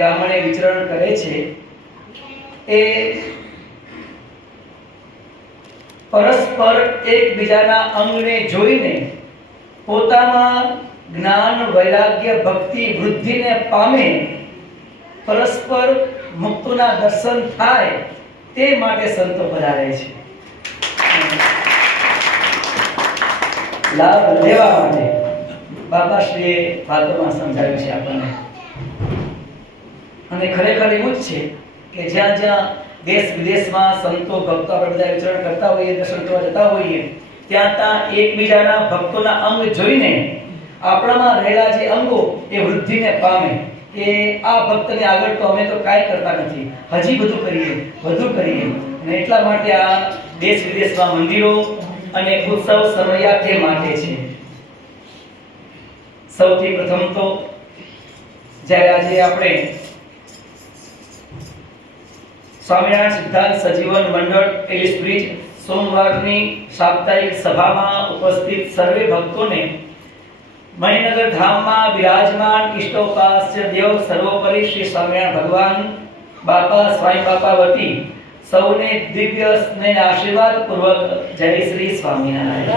ગામડે વિચરણ કરે છે એ પરસ્પર એકબીજાના અંગને જોઈને પોતામાં જ્ઞાન વૈરાગ્ય ભક્તિ વૃદ્ધિને પામે, પરસ્પર મુક્તોના દર્શન થાય તે માટે સંતો પધારે છે, લાભ લેવા માટે. બાબાશ્રીએ વાતોમાં સમજાવ્યું છે આપણને. અને ખરેખર એવું જ છે કે જ્યાં જ્યાં દેશ વિદેશમાં સંતો ભક્તો આપણે બધા વિચરણ કરતા હોઈએ, દર્શન કરવા જતા હોઈએ, ત્યાં ત્યાં એકબીજાના ભક્તોના અંગ જોઈને આપણામાં રહેલા જે અંગો એ વૃદ્ધિને પામે કે આ ભક્તને આગળ તો અમે તો કાંઈ કરતા નથી, હજી વધુ કરીએ. અને એટલા માટે આ દેશ વિદેશમાં મંદિરો અને ઉત્સવ સમયા તે માટે છે. સૌથી પ્રથમ તો જ્યારે આજે આપણે સ્વામિનારાયણ સિદ્ધાંત સજીવન મંડળ એલિસ બ્રિજ સોમવારની સાપ્તાહિક સભામાં ઉપસ્થિત સર્વે ભક્તોને મણિનગર ધામમાં બિરાજમાન ઇષ્ટોપાસ્ય દેવ સર્વોપરી શ્રી સ્વામિનારાયણ ભગવાન બાપા સ્વામી બાપા વતી સૌને દિવ્ય સ્નેહ આશીર્વાદ પૂર્વક જય શ્રી સ્વામિનારાયણ.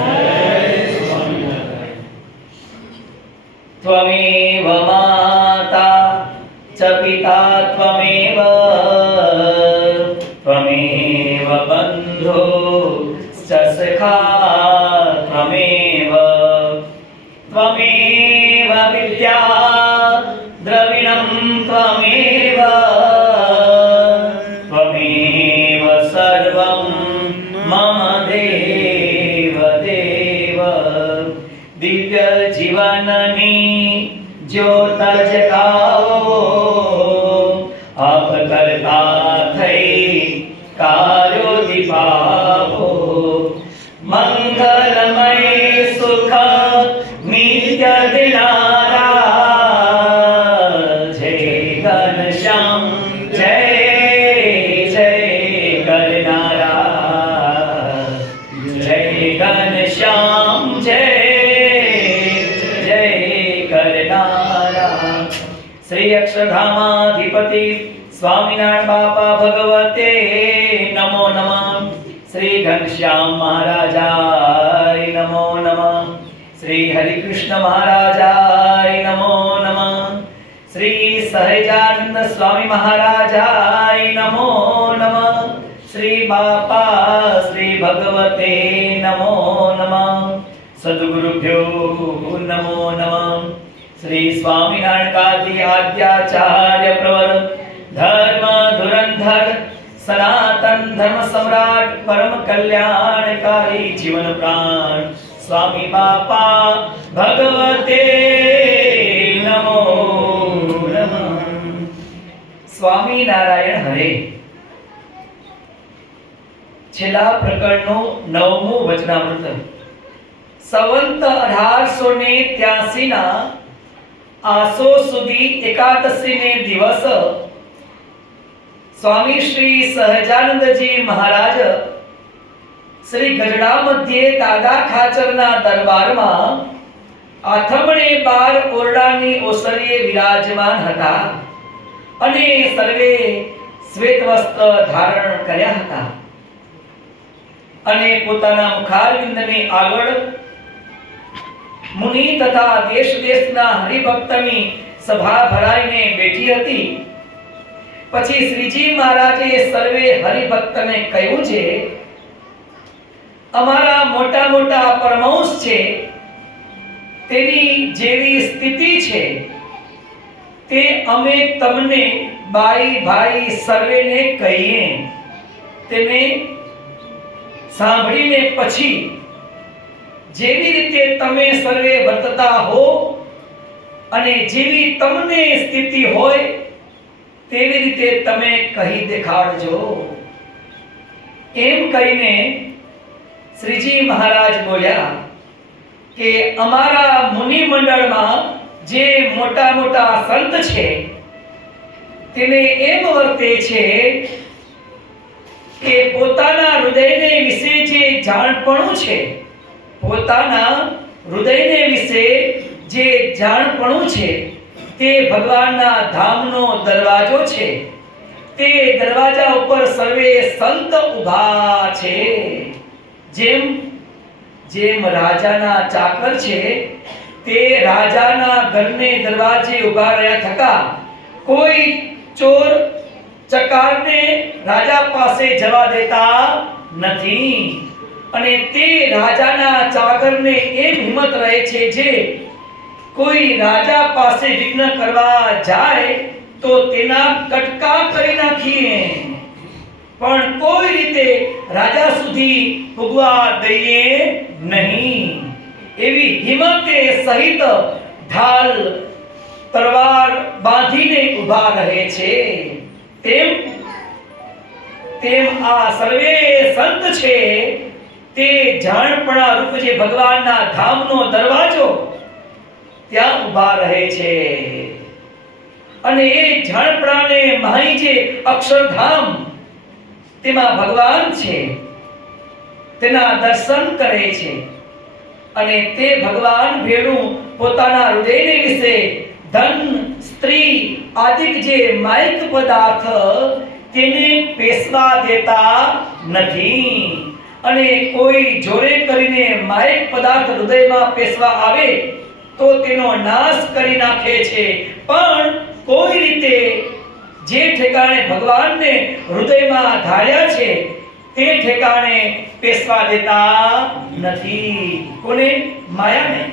ત્વમેવ માતા ચ પિતા ત્વમેવ ત્વમેવ બંધો ચ સખા ત્વમેવ ત્વમેવ વિદ્યા દ્રવિણં ત્વમેવ ત્વમેવ સર્વં મમ દેવ દેવ. દિવ્ય જીવનની જ્યોત જગાવો, આપ કરતા થઈ કાર્યો દીપાવો. મંગલમય સુખ નિત્ય દિનારા, જય ઘનશ્યામ જય જય કરનારા, જય ઘનશ્યામ જય જય કરનારા. શ્રી અક્ષરધામાધિપતિ સ્વામિનારાયણ બાપા ભગવતે નમો નમઃ. શ્રી ઘનશ્યામ મહારાજાય નમો નમઃ. શ્રી હરિકૃષ્ણ મહારાજાય નમો નમઃ. શ્રી સહજાનંદ સ્વામી મહારાજાય નમો નમઃ. શ્રી બાપા શ્રી ભગવતે નમો નમઃ. સદગુરુભ્યો નમો નમઃ. શ્રી સ્વામિનારાયણ કાદી આદ્યાચાર્ય પ્રવર ધર્મ ધુરંધર સનાતન ધર્મ સમ્રાટ પરમ કલ્યાણકારી જીવન પ્રાણ સ્વામી બાપા ભગવતે નમો નમઃ. સ્વામિનારાયણ હરે. છેલ્લા પ્રકરણનું 9મું વચનામૃત. સંવંત 1883 ના આસો સુધી એકાદશી ને દિવસ સ્વામી શ્રી સહજાનંદજી મહારાજ શ્રી ગઢડા મધ્યે દાદા ખાચરના દરબારમાં આથમણે 12 ઓરડાની ઓસરીએ વિરાજમાન હતા અને સર્વે શ્વેત વસ્ત્ર ધારણ કર્યા હતા અને પોતાના મુખારવિંદની આગળ મુનિ તથા દેશ દેશના હરિભક્તની સભા ભરાઈને બેઠી હતી. પછી શ્રીજી મહારાજે સર્વે હરિભક્તને કહ્યું છે, અમારા મોટા મોટા પરમહંસ છે તેની જેવી સ્થિતિ છે તે અમે તમને બાઈ ભાઈ સર્વેને કહીએ. તેને સાંભળીને પછી જેવી રીતે તમે સર્વે વર્તતા હો અને જેવી તમને સ્થિતિ હોય તેવી રીતે તમે કહી દેખાડજો. એમ કહીને શ્રીજી મહારાજ બોલ્યા કે અમારા મુનિ મંડળમાં જે મોટા મોટા સંત છે તેને એમ વર્તે છે કે પોતાના હૃદયને વિશે જે જાણપણું છે, પોતાના હૃદયને વિશે જે જાણપણું છે તે ભગવાનના ધામનો દરવાજો છે. તે દરવાજા ઉપર સર્વે સંત ઊભા છે. જેમ જેમ રાજાના ચાકર છે તે રાજાના ઘરને દરવાજે ઊભા રહ્યા થકા કોઈ ચોર ચકારને રાજા પાસે જવા દેતા નથી. અને તે રાજાના ચાકરને એમ હિંમત રહે છે જે કોઈ રાજા પાસે વિઘ્ન કરવા જાય તો તેના કટકા કરી નાખીએ, પણ કોઈ રીતે રાજા સુધી પૂગવા દઈએ નહીં. એવી હિંમતે સહિત ઢાલ તલવાર બાંધીને ઊભા રહે છે. તેમ આ સર્વે સંત છે તે જાણપણા રૂપ જે ભગવાનના ધામનો દરવાજો ત્યાં ઊભા રહે છે. અને એ જાણપણાને માહી જે અક્ષરધામ તેમાં ભગવાન છે તેના દર્શન કરે છે. અને તે ભગવાન ભેળું પોતાના હૃદયને વિશે ધન સ્ત્રી આદિક જે માયિક પદાર્થ તેને પેસવા દેતા નથી. અને કોઈ જોરે કરીને માયિક પદાર્થ હૃદયમાં પેસવા આવે તો તેનો નાશ કરી નાખે છે, પણ કોઈ રીતે જે ઠેકાણે ભગવાનને હૃદયમાં ધાર્યા છે તે ઠેકાણે પેસવા દેતા નથી. કોને? માયાને.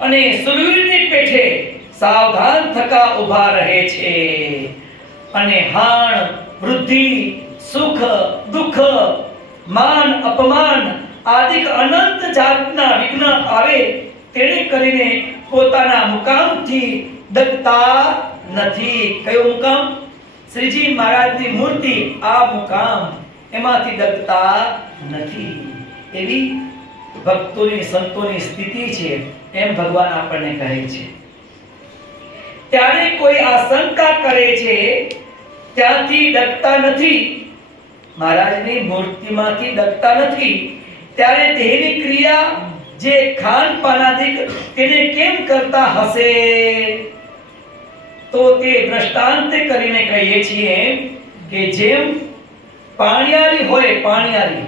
અને સુરવીરની પેઠે સાવધાન થકા ઊભા રહે છે. અને હાણ વૃદ્ધિ સુખ દુઃખ માન અપમાન આદિક અનંત જાતના વિઘ્ન આવે તેને કરીને પોતાના મુકામથી ડગતા નથી. કયો મુકામ? શ્રીજી મહારાજની મૂર્તિ, આ મુકામ, એમાંથી ડગતા નથી. એવી ભક્તોની સંતોની સ્થિતિ છે એમ ભગવાન આપણને કહે છે. ત્યારે કોઈ આશંકા કરે છે ત્યાંથી ડગતા નથી, મહારાજની મૂર્તિમાંથી ડગતા નથી, ત્યારે દેહની ક્રિયા જે ખાન પાનાદિક તેને કેમ કરતા હશે? તો તે દ્રષ્ટાંત કરીને કહીએ છીએ કે જેમ પાણિયારી હોય, પાણિયારી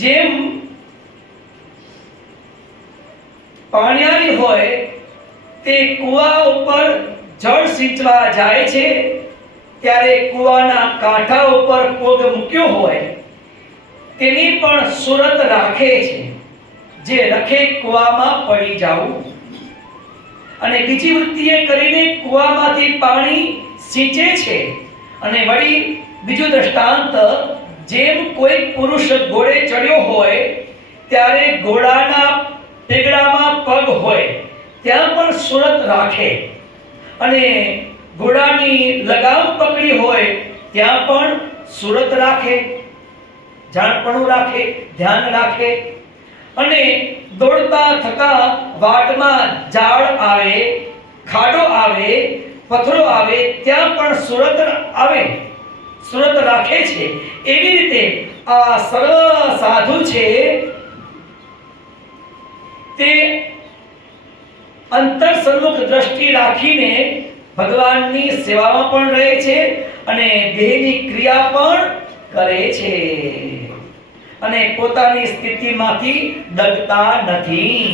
જેમ પાણિયારી હોય તે કુવા ઉપર જળ સિંચવા જાય છે ત્યારે કુવાના કાંઠા ઉપર પગ મૂક્યો હોય તેની પણ સુરત રાખે છે, જે રખે કુવામાં પડી જાવું. અને બીજી વૃત્તિએ કરીને કુવામાંથી પાણી સિંચે છે. અને વળી બીજું દ્રષ્ટાંત, જેમ કોઈ પુરુષ ઘોડે ચડ્યો હોય ત્યારે ઘોડાના પેગડામાં પગ હોય ત્યાં પણ સુરત રાખે, અને ઘોડાની લગામ પકડી હોય ત્યાં પણ સુરત રાખે, જાણપણું રાખે, ધ્યાન રાખે. અને દોડતા થકા વાટમાં ઝાડ આવે, ખાડો આવે, પથ્થરો આવે ત્યાં પણ સુરત આવે, સુરત રાખે છે. એવી રીતે આ સર્વ સાધુ છે તે અંતર સન્મુખ દ્રષ્ટિ રાખીને ભગવાનની સેવામાં પણ રહે છે અને દેહની ક્રિયા પણ કરે છે અને પોતાની સ્થિતિમાંથી ડગતા નથી.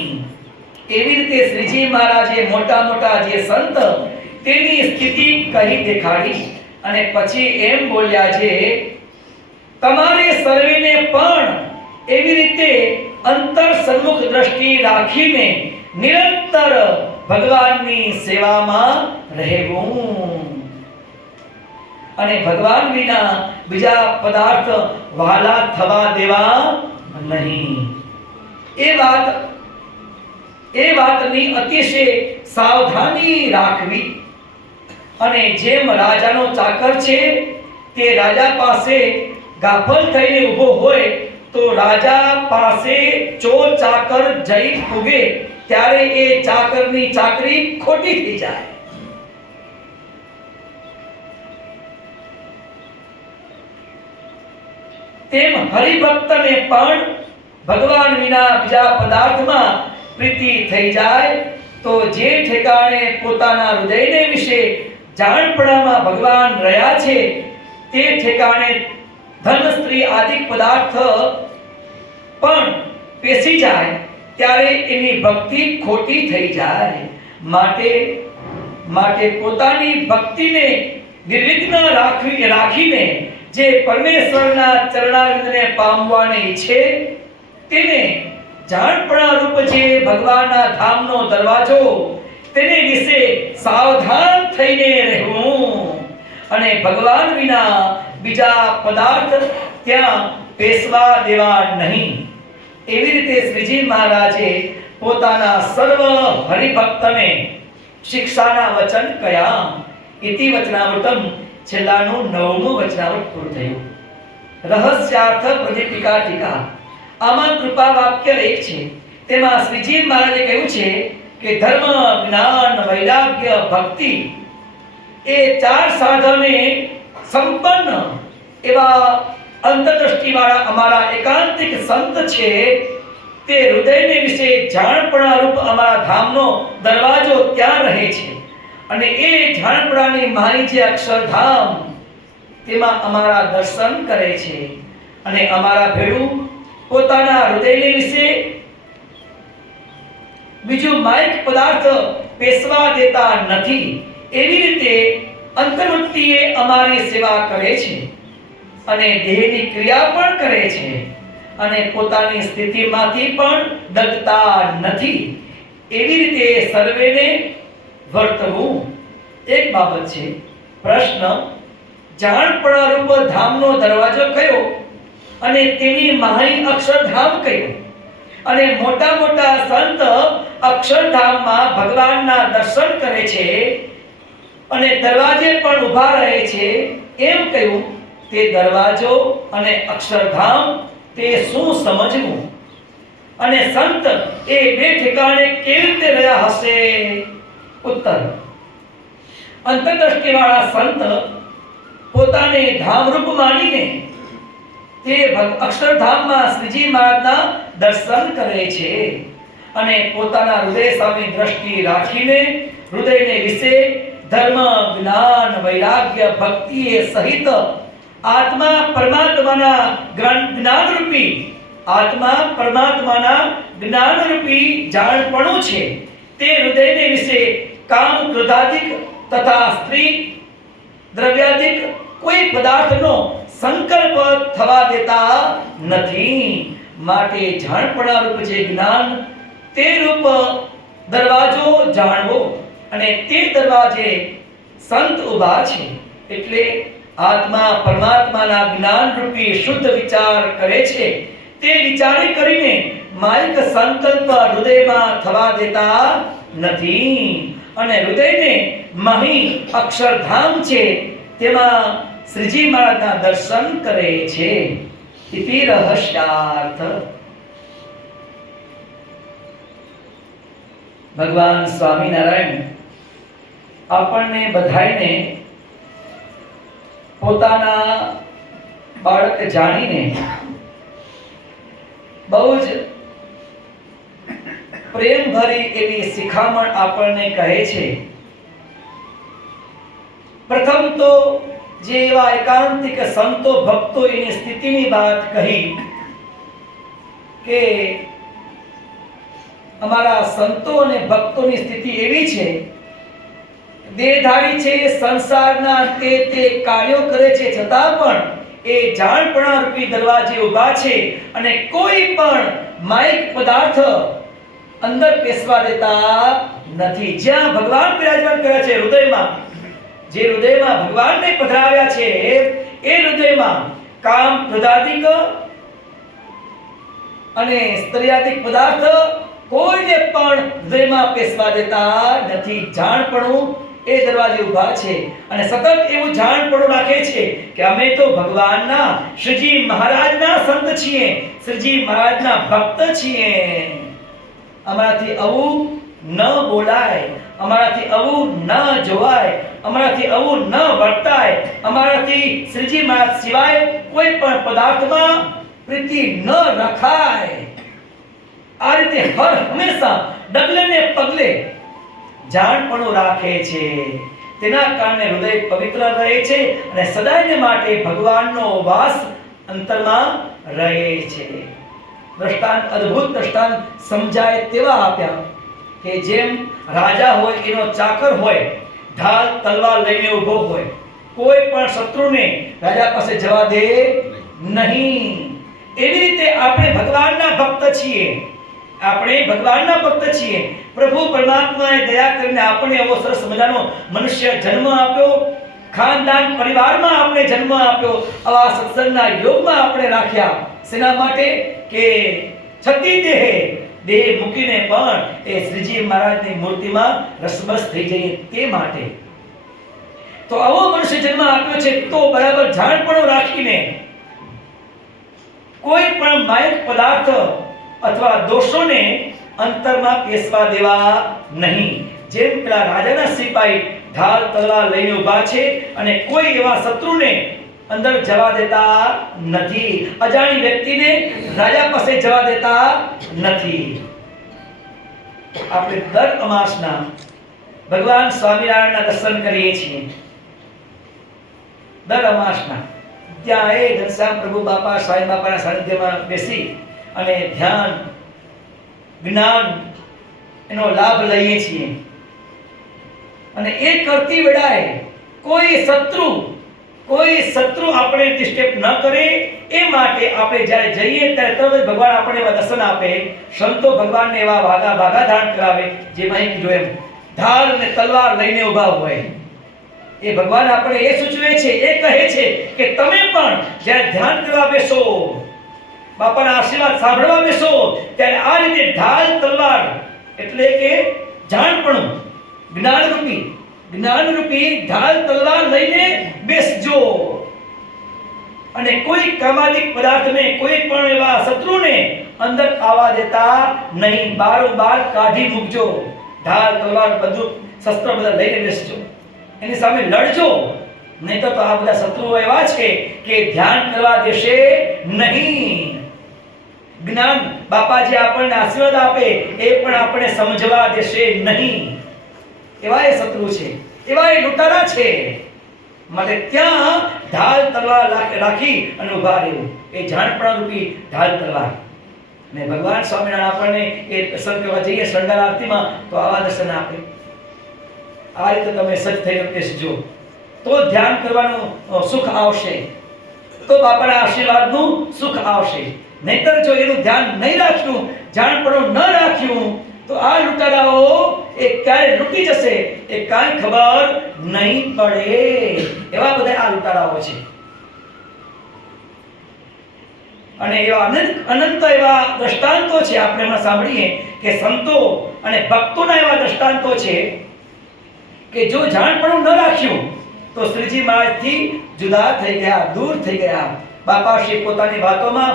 એવી રીતે શ્રીજી મહારાજે મોટા મોટા જે સંત તેની સ્થિતિ કહી દેખાડી અને પછી એમ બોલ્યા છે, તમારે સર્વેને પણ એવી રીતે અંતર સન્મુખ દ્રષ્ટિ રાખીને નિરંતર ભગવાનની સેવામાં રહેવું અને ભગવાન વિના બીજા પદાર્થ વાલા થવા દેવા નહીં. એ વાતની અતિશય સાવધાની રાખવી. અને જેમ રાજાનો ચાકર છે તે રાજા પાસે ગાફલ થઈને ઊભો હોય તો રાજા પાસે ચોર ચાકર જઈ પૂગે ત્યારે એ ચાકરની ચાકરી ખોટી થઈ જાય. તેમ હરિભક્તને પણ ભગવાન વિના બીજા પદાર્થમાં પ્રીતિ થઈ જાય તો જે ઠેકાણે પોતાના હૃદયને વિશે જાણપણામાં ભગવાન રહ્યા છે તે ઠેકાણે ધન સ્ત્રી આદિક પદાર્થ પણ પેસી જાય ત્યારે એની ભક્તિ ખોટી થઈ જાય. માટે પોતાની ભક્તિને નિર્વિઘ્ન રાખીને જે પરમેશ્વરના ચરણારવિંદને પામવાને ઈચ્છે તેને જાણપણા રૂપ જે ભગવાનના ધામનો દરવાજો તેને વિશે સાવધાન થઈને રહેવું અને ભગવાન વિના બીજા પદાર્થ ત્યાં પેસવા દેવા નહીં. એવી રીતે શ્રીજી મહારાજે પોતાના સર્વ હરિભક્તને શિક્ષાના વચન કયા. ઇતિ વચનામૃતમ છેલ્લાનું 9મું વચનામૃત પૂરું થયું. રહસ્યાર્થ પ્રદીપિકા ટીકા આમાં કૃપા વાક્ય એક છે. તેમાં શ્રીજી મહારાજે કહ્યું છે કે ધર્મ, જ્ઞાન, વૈરાગ્ય, ભક્તિ એ ચાર સાધને સંપન્ન એવા અંતરદ્રષ્ટિવાળા અમારા એકાંતિક સંત છે તે હૃદયને વિશે જાણપણા રૂપ અમારા ધામનો દરવાજો ત્યાં રહે છે અને એ જાણપણાની મારી જે અક્ષરધામ તેમાં અમારા દર્શન કરે છે અને અમારા ભેળું પોતાના હૃદયને વિશે બીજું માયક પદાર્થ પેસવા દેતા નથી. એવી રીતે અંતર્વૃત્તિએ અમારી સેવા કરે છે અને દેહની ક્રિયા પણ કરે છે અને પોતાની સ્થિતિમાંથી પણ ડગતા નથી. એવી રીતે સર્વેને વર્તવું. એક બાબત છે. પ્રશ્ન: જાણપણા રૂપ ધામનો દરવાજો કયો અને તેની માહી અક્ષરધામ કયો? અને મોટા મોટા સંત અક્ષરધામમાં ભગવાનના દર્શન કરે છે અને દરવાજે પણ ઊભા રહે છે એમ કહ્યું. તે દરવાજો અને અક્ષરધામ તે શું સમજવું? અને સંત એ બે ઠેકાણે કેવી રીતે રહ્યા હશે? ઉત્તર: અંતરદ્રષ્ટિવાળા સંત પોતાને ધામરૂપ માનીને તે અક્ષરધામમાં શ્રીજી મહારાજના દર્શન કરે છે અને પોતાના હૃદય સામે દ્રષ્ટિ રાખીને હૃદયને વિશે ધર્મ, જ્ઞાન, વૈરાગ્ય, ભક્તિ એ સહિત આત્મા પરમાત્માના જ્ઞાનરૂપી જાણપણું છે તે હૃદયને વિશે કામ, ક્રોધાદિક તથા સ્ત્રી દ્રવ્યાદિક કોઈ પદાર્થનો સંકલ્પ થવા દેતા નથી. માટે જાણપણા રૂપ જે જ્ઞાન તે રૂપ દરવાજો જાણવો અને તે દરવાજે સંત ઊભા છે. એટલે આત્મા પરમાત્માના જ્ઞાન રૂપી શુદ્ધ વિચાર કરે છે તે વિચારે કરીને માયક સંકલ્પ હૃદયમાં થવા દેતા નથી અને હૃદયને મહી અક્ષરધામ છે તેમાં શ્રીજી મહારાજના દર્શન કરે છે. ઇતિ રહસ્યાર્થ. ભગવાન સ્વામિનારાયણ આપણને બધાયને પોતાના બાળક જાણીને બહુ જ પ્રેમ ભરી એવી શિખામણ આપણને કહે છે. પ્રથમ તો જે એવા એકાંતિક સંતો ભક્તો એની સ્થિતિની વાત કહી કે અમારા સંતો અને ભક્તોની સ્થિતિ એવી છે, દેહધારી છે, સંસારના તે કાર્યો કરે છે છતાં પણ એ જાણપણા રૂપી દરવાજે ઊભા છે અને કોઈ પણ માયક પદાર્થ અંદર પેસવા દેતા નથી. જ્યાં ભગવાન બિરાજમાન કર્યા છે હૃદયમાં, જે હૃદયમાં ભગવાનને પધરાવ્યા છે એ હૃદયમાં કામ, ક્રોધાદિક અને સ્ત્રીયાદિક પદાર્થ કોઈને પણ હૃદયમાં પેસવા દેતા નથી. જાણપણું એ દરવાજે ઊભા છે અને સતત એવું જાણપણું રાખે છે કે અમે તો ભગવાનના શ્રીજી મહારાજના સંત છીએ, શ્રીજી મહારાજના ભક્ત છીએ. અમારાથી આવું ન બોલાય, અમારાથી આવું ન જોવાય, અમારાથી આવું ન વર્તાય, અમારાથી શ્રીજી મહારાજ સિવાય કોઈ પણ પદાર્થમાં પ્રીતિ ન રખાય. આ રીતે હર હંમેશા ડગલે ને પગલે જાણપણું રાખે છે, તેના કારણે હૃદય પવિત્ર રહે છે અને સદાયને માટે ભગવાનનો વાસ અંતરમાં રહે છે. દ્રષ્ટાંત, અદ્ભુત દ્રષ્ટાંત સમજાય તેવા આપ્યા કે જેમ રાજા હોય, એનો ચાકર હોય, ઢાલ તલવાર લઈને ઊભો હોય, કોઈ પણ શત્રુને રાજા પાસે જવા દે નહીં. એવી રીતે આપણે ભગવાનના ભક્ત છીએ, આપણે ભગવાનના ભક્ત છીએ. પ્રભુ પરમાત્માએ દયા કરીને આપણને એવો સરસ મજાનો મનુષ્ય જન્મ આપ્યો, ખાનદાન પરિવારમાં આપણે જન્મ આપ્યો, આવા સત્સંગના યોગમાં આપણે રાખ્યા. શેના માટે? કે છતી દેહ મૂકીને પણ એ શ્રીજી મહારાજની મૂર્તિમાં રસબસ થઈ જઈએ તે માટે. તો આવો મનુષ્ય જન્મ આપ્યો છે, તો બરાબર જાણપણું રાખીને કોઈ પણ માયક પદાર્થ અથવા દોષોને અંતરમાં પેસવા દેવા નહીં. જેમ પેલા રાજાના સિપાહી ઢાલ તલવાર લઈને ઊભા છે અને કોઈ એવા શત્રુને અંદર જવા દેતા નથી, અજાણી વ્યક્તિને રાજા પાસે જવા દેતા નથી. આપણે દર અમાસના ભગવાન સ્વામિનારાયણના દર્શન કરીએ છીએ. દર અમાસના ત્યાં એ ઘનશ્યામ પ્રભુ બાપા સ્વામી બાપાના સાનિધ્યમાં બેસી અને ધ્યાન જ્ઞાન એનો લાભ લઈએ છીએ. અને એ કરતી વેળાએ કોઈ શત્રુ આપણે ડિસ્ટર્બ ન કરે એ માટે આપણે જ્યારે જઈએ ત્યારે તરત જ ભગવાન આપણને એવા દર્શન આપે. સંતો ભગવાનને એવા ભાગા ધારણ કરાવે, જેમાં અહીં કીધું એમ ઢાલ અને તલવાર લઈને ઊભા હોય. એ ભગવાન આપણે એ સૂચવે છે, એ કહે છે કે તમે પણ જ્યારે ધ્યાન કરવા બેસો, બાપાના આશીર્વાદ સાંભળવા બેસો, ત્યારે આ રીતે ઢાલ તલવાર એટલે કે જાણપણું, જ્ઞાનરૂપી ઢાલ તલવાર લઈને બેસજો. અને કોઈ કામાદિક પદાર્થને, કોઈ પણ એવા શત્રુને અંદર આવવા દેતા નહીં, બારોબાર કાઢી મૂકજો. ઢાલ તલવાર બધું શસ્ત્ર બધા લઈને બેસજો, એની સામે લડજો. નહીં તો આ બધા શત્રુઓ એવા છે કે ધ્યાન કરવા દેશે નહીં. જ્ઞાન બાપાજી આપણને આશીર્વાદ આપે એ પણ આપણે સમજવા દેશે નહીં. એવા એ શત્રુ છે, એવા એ લૂંટારા છે. માટે ત્યાં ઢાલ તલવાર રાખી અને ઊભા રહેવું, એ જાણપણા રૂપી ઢાલ તલવાર. ને ભગવાન સ્વામિનારાયણ આપણને એ દર્શન કરવા જઈએ શણગાર આરતીમાં તો આવા દર્શન આપે. આ રીતે તમે સજ્જ થઈને બેસજો, તો ધ્યાન કરવાનું સુખ આવશે, તો બાપાના આશીર્વાદનું સુખ આવશે. નહીતર જો એનું ધ્યાન નહીં રાખ્યું, જાણપણું ન રાખ્યું, તો આ લૂંટારાઓ એ ક્યારે લૂંટી જશે એ કાંઈ ખબર નહીં પડે. એવા બધા આ લૂંટારાઓ છે. અને એવા અનંત એવા દ્રષ્ટાંતો છે. આપણે હમણાં સાંભળીએ કે સંતો અને ભક્તોના એવા દ્રષ્ટાંતો છે કે જો જાણપણું ન રાખ્યું તો શ્રીજી મહારાજથી જુદા થઈ ગયા, દૂર થઈ ગયા. બાપાશ્રી પોતાની વાતોમાં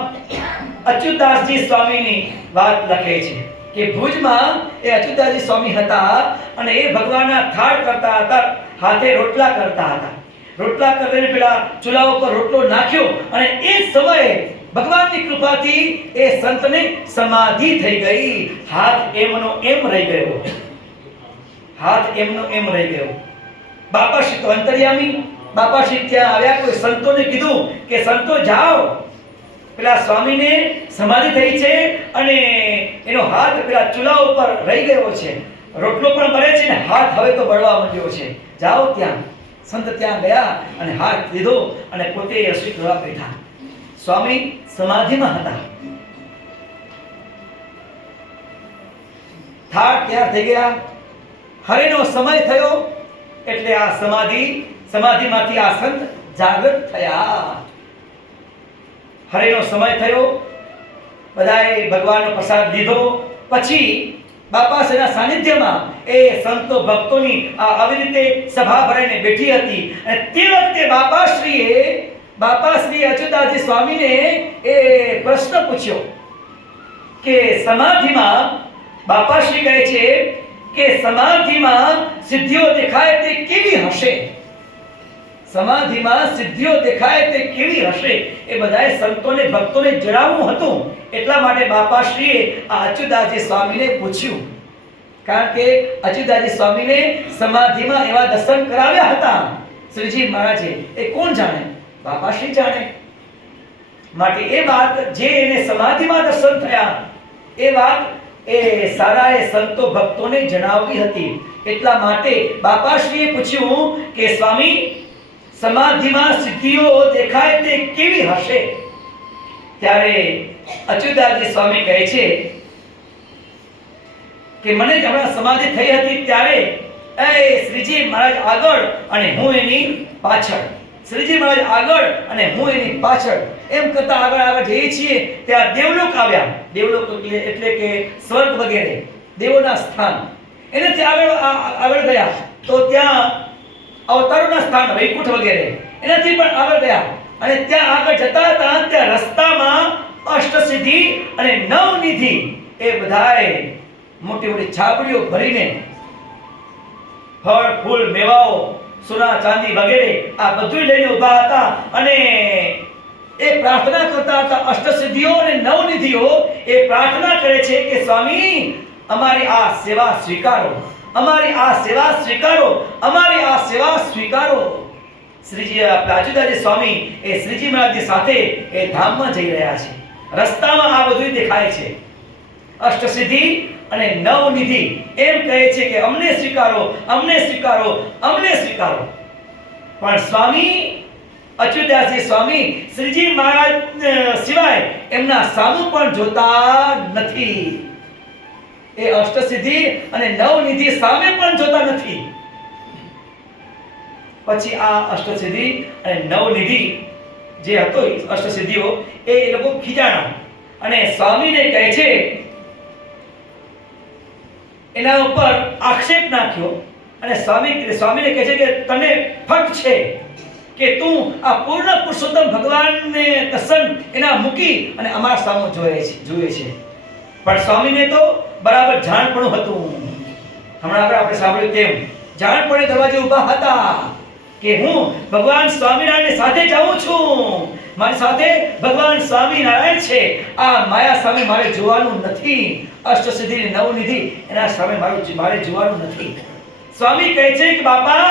અચ્યુતદાસજી સ્વામીની વાત લખે છે કે ભુજમાં એ અચ્યુતદાસજી સ્વામી હતા અને એ ભગવાનના થાળ કરતા હતા, હાથે રોટલા કરતા હતા. રોટલા કરીને પેલા ચૂલા ઉપર રોટલો નાખ્યો અને એ સમયે ભગવાનની કૃપાથી એ સંતને સમાધિ થઈ ગઈ. હાથ એમનો એમ રહી ગયો, હાથ એમનો એમ રહી ગયો. બાપાશ્રી તો અંતર્યામી, બાપાશ્રી ત્યાં આવ્યા, કોઈ સંતોને કીધું કે સંતો જાઓ, પેલા સ્વામીને સમાધિ થઈ છે અને એનો હાથ પેલા ચૂલા ઉપર રહી ગયો છે, રોટલો પણ બળે છે ને હાથ હવે તો બળવા માંડ્યો છે, જાઓ ત્યાં. સંત ત્યાં ગયા અને હાથ લીધો અને પોતે રસોઈ કરવા બેઠા. સ્વામી સમાધિમાં હતા. થાળ તૈયાર થઈ ગયા, હરેનો સમય થયો એટલે આ સમાધિમાંથી આ સંત જાગૃત થયા. હરેનો સમય થયો, બધાએ ભગવાનનો પ્રસાદ લીધો. પછી બાપાશ્રીના સાનિધ્યમાં એ સંતો ભક્તોની આવી રીતે સભા ભરાઈને બેઠી હતી અને તે વખતે બાપાશ્રી અચ્યુતદાસજી સ્વામીને એ પ્રશ્ન પૂછ્યો કે સમાધિમાં, બાપાશ્રી કહે છે કે સમાધિમાં સિદ્ધિઓ દેખાય તે કેવી હશે? સમાધિમાં સિદ્ધિઓ દેખાય તે કેવી હશે એ બધાએ સંતોને ભક્તોને જણાવવું હતું. એટલા માટે બાપાશ્રીએ આ અચ્યુતદાસજી સ્વામીને પૂછ્યું. કારણ કે અચ્યુતદાસજી સ્વામીને સમાધિમાં એવા દર્શન કરાવ્યા હતા શ્રીજી મહારાજે. એ કોણ જાણે? બાપાશ્રી જાણે. માટે એ વાત જે એને સમાધિમાં દર્શન થયા એ વાત એ સારા એ સંતો ભક્તોને જણાવવી હતી. એટલા માટે બાપાશ્રીએ પૂછ્યું કે સ્વામી, સમાધિમાં સિદ્ધિઓ દેખાય તે કેવી હશે? ત્યારે અચ્યુતદાસજી સ્વામી કહે છે કે મને હમણાં સમાધિ થઈ હતી ત્યારે શ્રીજી મહારાજ આગળ અને હું એની પાછળ, શ્રીજી મહારાજ આગળ અને હું એની પાછળ, એમ કરતા આગળ આગળ જઈએ છીએ ત્યાં દેવલોક આવ્યા. દેવલોક એટલે કે સ્વર્ગ વગેરે દેવોના સ્થાન. એનાથી આગળ ગયા તો ત્યાં અવતારોના સ્થાન વૈકુંઠ વગેરે એનાથી પણ આગળ ગયા. અને ત્યાં આગળ જતા હતા ત્યાં રસ્તામાં અષ્ટસિદ્ધિ અને નવનિધિ એ બધાએ મોટી મોટી છાબડીઓ ભરીને ફળ ફૂલ મેવાઓ સોના ચાંદી વગેરે આ બધું લઈને ઊભા હતા અને એ પ્રાર્થના કરતા હતા. અષ્ટસિદ્ધિઓ અને નવનિધિઓ એ પ્રાર્થના કરે છે કે સ્વામી, અમારી આ સેવા સ્વીકારો, અમારી આ સેવા સ્વીકારો, અમારી આ સેવા સ્વીકારો. શ્રીજી અચ્યુતદાસજી સ્વામી એ શ્રીજી મહારાજની સાથે એ ધામમાં જઈ રહ્યા છે. રસ્તામાં આ બધું દેખાય છે. અષ્ટસિદ્ધિ અને નવનિધિ એમ કહે છે કે અમને સ્વીકારો, અમને સ્વીકારો, અમને સ્વીકારો. પણ સ્વામી અચ્યુતદાસજી સ્વામી શ્રીજી મહારાજ સિવાય એમના સામું પણ જોતા નથી. એ અષ્ટસિદ્ધિ અને નવનિધિ સામે પણ જોતા નથી. પછી આ અષ્ટસિદ્ધિ અને નવનિધિ જે હતો અષ્ટસિદ્ધિઓ એ લોકો ખીજાણા અને સ્વામીને કહે છે, એના ઉપર આક્ષેપ નાખ્યો અને સ્વામીને કહે છે કે તને ફટ છે કે તું આ પૂર્ણ પુરુષોત્તમ ભગવાનને દર્શન એના મૂકી અને અમારા સામે જોઈએ છે. પણ સ્વામીને તો બરાબર જાણપણું હતું. હમણાં આપણે સાંભળ્યું તેમ જાણપણે દરવાજે ઊભા હતા કે હું ભગવાન સ્વામિનારાયણ સાથે જાઉં છું, મારી સાથે ભગવાન સ્વામિનારાયણ છે. આ માયા સામે મારે જોવાનું નથી. અષ્ટસિદ્ધિ નવનિધિ એના સામે મારે જોવાનું નથી. સ્વામી કહે છે કે બાપા,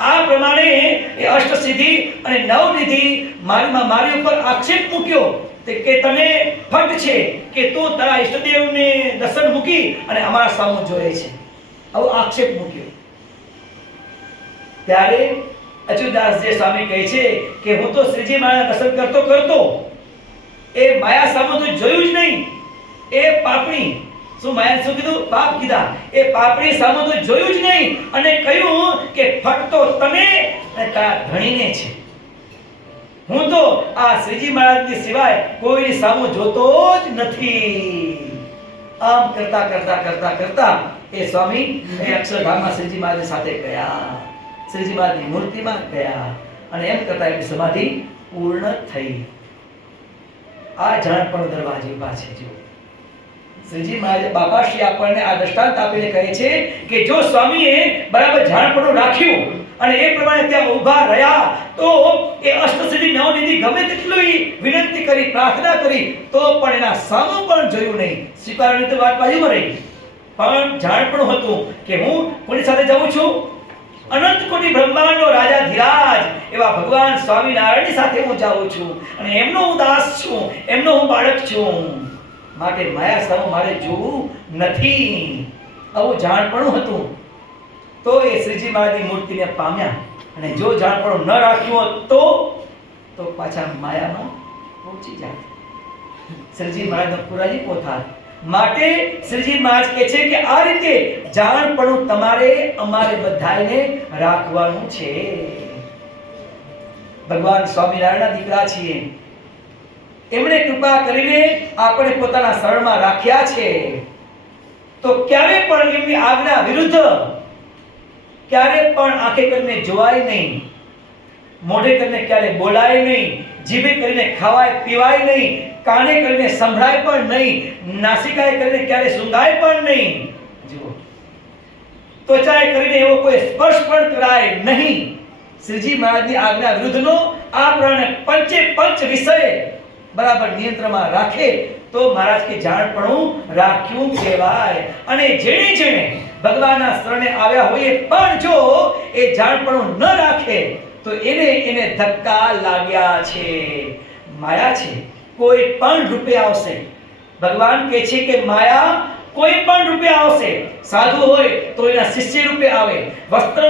આ પ્રમાણે એ અષ્ટસિદ્ધિ અને નવનિધિ મારી ઉપર આક્ષેપ મૂક્યો કે તને ફટ છે કે તું તારા ઈષ્ટદેવને દર્શન મૂકી અને અમારા સામે જોઈએ છે. આવો આક્ષેપ મૂક્યો. ત્યારે અચ્યુતદાસજી સ્વામી કહે છે કે હું તો શ્રીજી મહારાજના દર્શન કરતો એ માયા સામે તો જોયું જ નહીં. એ પાપણી શું માયા શું કીધું? પાપ કીધા. એ પાપણી સામે તો જોયું જ નહીં અને કહ્યું કે ફટતો તને અને તારા ધણીને છે. હું તો આ શ્રીજી મહારાજની સિવાય કોઈની સામે જોતો જ નથી. આમ કરતા કરતા કરતા કરતા એ સ્વામી એ અક્ષરધામમાં શ્રીજી મહારાજ સાથે ગયા. શ્રીજી મહારાજની મૂર્તિમાં ગયા અને એમ કરતા એમની સમાધિ પૂર્ણ થઈ. આ જાણપણ દરવાજે ઊભા છે. જો શ્રીજી મહારાજ બાપાશ્રી આપણને આ દ્રષ્ટાંત આપીને કહે છે કે જો સ્વામીએ બરાબર જાણપણું રાખ્યું અને એ પ્રમાણે ત્યાં ઊભા રહ્યા તો એ અષ્ટસિદ્ધિ નવનિધિ ગમે તેટલી વિનંતી કરી, પ્રાર્થના કરી તો પણ એના સામું પણ જોયું નહીં. સ્વીકારવાની તો વાત બાજુમાં રહી. પણ જાણપણું હતું કે હું કોની સાથે જાઉં છું? અનંત કોટી બ્રહ્માંડનો રાજાધિરાજ એવા ભગવાન સ્વામિનારાયણની સાથે હું જાઉં છું અને એમનો હું દાસ છું, એમનો હું બાળક છું. માટે માયા સામે મારે જોવું નથી. આવું જાણપણું હતું તો એ શ્રીજી મહારાજની મૂર્તિને પામ્યા. અને જો જાણપણું ન રાખ્યું હોત તો પાછા માયામાં પહોંચી જાય. શ્રીજી મહારાજનો પુરાજી પોથાત. માટે શ્રીજી મહારાજ કહે છે કે આ રીતે જાણપણું તમારે અમારે બધાને રાખવાનું છે. ભગવાન સ્વામિનારાયણના દીકરા છીએ. એમણે કૃપા કરીને આપણે પોતાના શરણમાં રાખ્યા છે તો ક્યારે પણ એમની આજ્ઞા વિરુદ્ધ ક્યારે પણ આંખે કરીને જોવાય નહીં, મોઢે કરીને ક્યારે બોલાય નહીં, જીભે કરીને ખવાય પીવાય નહીં, કાને કરીને સંભળાય પણ નહીં, નાસિકાએ કરીને ક્યારે સૂંઘાય પણ નહીં. જુઓ, ત્વચાએ કરીને એવો કોઈ સ્પર્શ પણ કરાય નહીં. શ્રીજી મહારાજની આજ્ઞા વિરુદ્ધનો આ પ્રમાણે પંચે પંચ વિષય બરાબર નિયંત્રણમાં રાખે તો મહારાજ કે જાણપણું રાખ્યું કહેવાય. અને જેણે જેણે ભગવાનના શરણે આવ્યા હોય પણ જો એ જાણપણું ન રાખે તો એને ધક્કા લાગ્યા છે. માયા છે કોઈ પણ રૂપે આવશે. ભગવાન કહે છે કે માયા કોઈ પણ રૂપે આવશે. સાધુ હોય તો એના શિષ્ય રૂપે આવે, વસ્ત્ર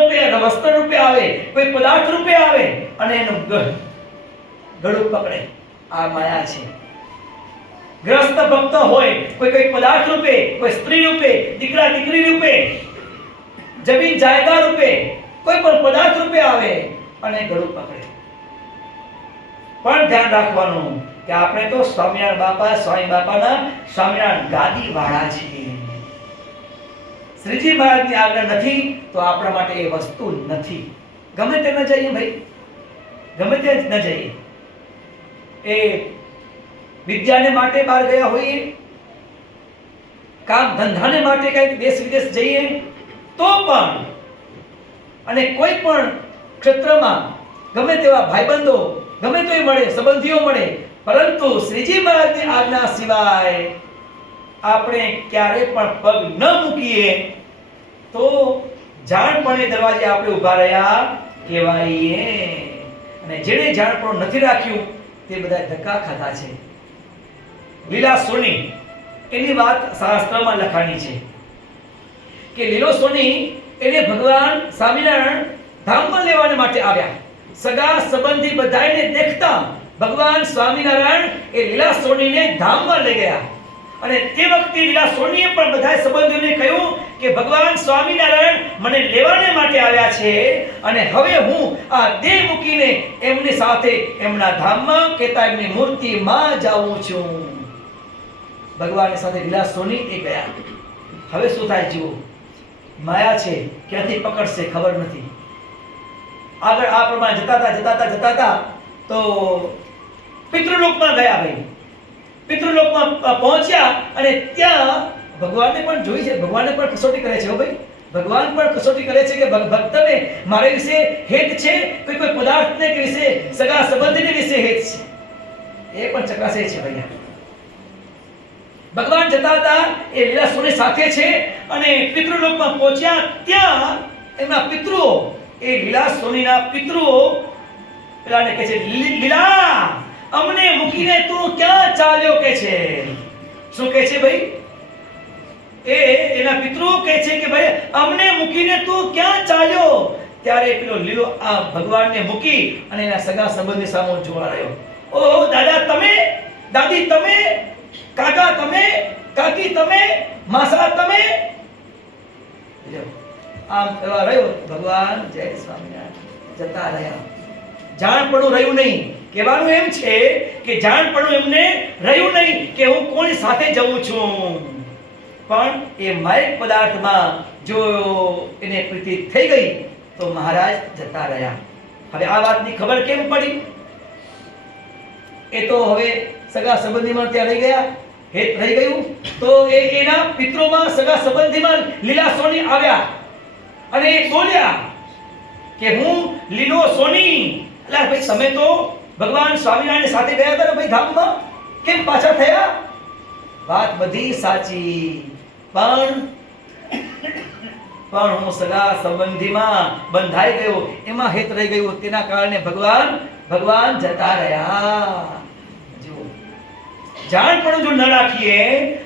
રૂપે આવે, કોઈ પદાર્થ રૂપે આવે અને એનું ગળું પકડે. આ માયા છે. ગ્રસ્ત ભક્ત હોય કોઈ પદાર્થ રૂપે, કોઈ સ્ત્રી રૂપે, દીકરા દીકરી રૂપે, જમીન જાયદાદ રૂપે, કોઈ પણ પદાર્થ રૂપે આવે અને ગળું પકડે. પણ ધ્યાન રાખવાનું કે આપણે તો સ્વામી બાપાના સ્વામિનારાયણ ગાદી વાળા છીએ. શ્રીજી મહારાજની આજ્ઞા નથી તો આપણા માટે એ વસ્તુ નથી. ગમે તે ન જઈએ ભાઈ, ગમે તે ન જઈએ. એ વિદ્યાને માટે બહાર ગયા હોઈએ, કામ ધંધાને માટે કઈ દેશ વિદેશ જઈએ તો પણ, અને કોઈ પણ ક્ષેત્રમાં ગમે તેવા ભાઈબંધો ગમે તોય મળે, સંબંધીઓ મળે, પરંતુ શ્રીજી મહારાજની આજ્ઞા સિવાય આપણે ક્યારે પણ પગ ન મૂકીએ તો જાણપણે દરવાજે આપણે ઊભા રહ્યા કહેવાય. અને જેણે જાણપણ નથી રાખ્યું તે બધા ધક્કા ખાધા છે. લીલા સોની એની વાત શાસ્ત્રમાં લખાણી છે કે લીલો સોની એને ભગવાન સ્વામિનારાયણ ધામમાં લેવાને માટે આવ્યા. સગા સંબંધી બધાને દેખતા ભગવાન સ્વામિનારાયણ એ લીલા સોનીને ધામમાં લઈ ગયા. અને તે વખતે લીલા સોનીએ પણ બધા સંબંધીઓને કહ્યું કે ભગવાન સ્વામિનારાયણ મને લેવાને માટે આવ્યા છે અને હવે હું આ દેહ મૂકીને એમની સાથે એમના ધામમાં કેતા એમની મૂર્તિમાં જાઉં છું. ભગવાનની સાથે લીલા સોની એ ગયા. હવે શું થાય જુઓ. માયા છે, ક્યાંથી પકડશે ખબર નથી. આગળ આ પ્રમાણે જતા હતા તો પિતૃલોકમાં ગયા ભાઈ. પિતૃલોકમાં પહોંચ્યા અને ત્યાં ભગવાનને પણ જોઈ છે, ભગવાનને પણ કસોટી કરે છે. હો ભાઈ, ભગવાન પણ કસોટી કરે છે કે ભક્તને મારે વિશે હેત છે, કોઈ પદાર્થને કે વિશે, સગા સંબંધીને વિશે હેત છે, એ પણ ચકાસે છે ભાઈ. ભગવાન જતા હતા એ લીલા સોની સાથે છે અને પિતૃલોકમાં પહોંચ્યા. ત્યાં એમના પિતૃઓ, એ લીલા સોનીના પિતૃઓ પેલાને કહે છે, લીલા અમને મૂકીને તું ક્યાં ચાલ્યો કે છે. શું કહે છે ભાઈ? એના પિતૃઓ કહે છે કે ભાઈ અમને મૂકીને તું ક્યાં ચાલ્યો. ત્યારે પેલો લીલો આ ભગવાનને મૂકી અને એના સગા સંબંધી સામે જોવા રહ્યો. ઓહો દાદા તમે, દાદી તમે, કાકા તમે, કાકી તમે, માસા તમે. આમ એવા રહ્યો. ભગવાન જય સ્વામિનારાયણ જતા રહ્યા. જાણપણું રહ્યું નહીં. કહેવાનું એમ છે કે જાણપણું એમને રહ્યું નહીં કે હું કોની સાથે જઉં છું. પણ એ માયક પદાર્થમાં જો એને પ્રીતિ થઈ ગઈ તો મહારાજ જતા રહ્યા. હવે આ વાતની ખબર કેમ પડી? એ તો હવે સગા સંબંધીમાં ત્યાં રહી ગયા, હેત રહી ગયું. તો એના પિતૃમાં સગા સંબંધીમાં લીલા સોની આવ્યા અને એ બોલ્યા કે હું લીલો સોની. એટલે ભાઈ તમે તો ભગવાન સ્વામિનારાયણ સાથે ગયા હતા ને ભાઈ ધામમાં, કેમ પાછા થયા? વાત બધી સાચી, પણ હું સગા સંબંધીમાં બંધાઈ ગયો, એમાં હેત રહી ગયું, તેના કારણે ભગવાન જતા રહ્યા. જો જાણપણું જો ન રાખીએ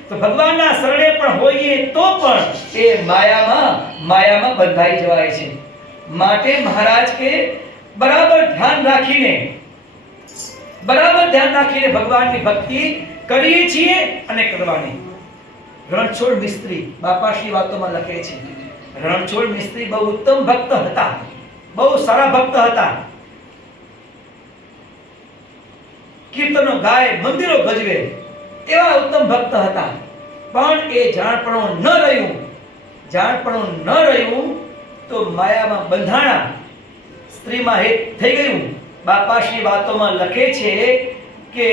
તો ભગવાનના શરણે પણ હોઈએ તો પણ એ માયામાં બંધાઈ જવાય છે. માટે મહારાજ કે બરાબર ધ્યાન રાખીને ભગવાનની ભક્તિ કરીએ છીએ અને કરવાની. રણછોડ મિસ્ત્રી બાપાશ્રી વાતોમાં લખે છે, રણછોડ મિસ્ત્રી બહુ ઉત્તમ ભક્ત હતા, બહુ સારા ભક્ત હતા. કીર્તનો ગાય, મંદિરો ભજવે એવા ઉત્તમ ભક્ત હતા. પણ એ જાણપણું ન રહ્યું તો માયામાં બંધાણા, સ્ત્રીમાં હેત થઈ ગયું. બાપાશ્રી વાતોમાં લખે છે કે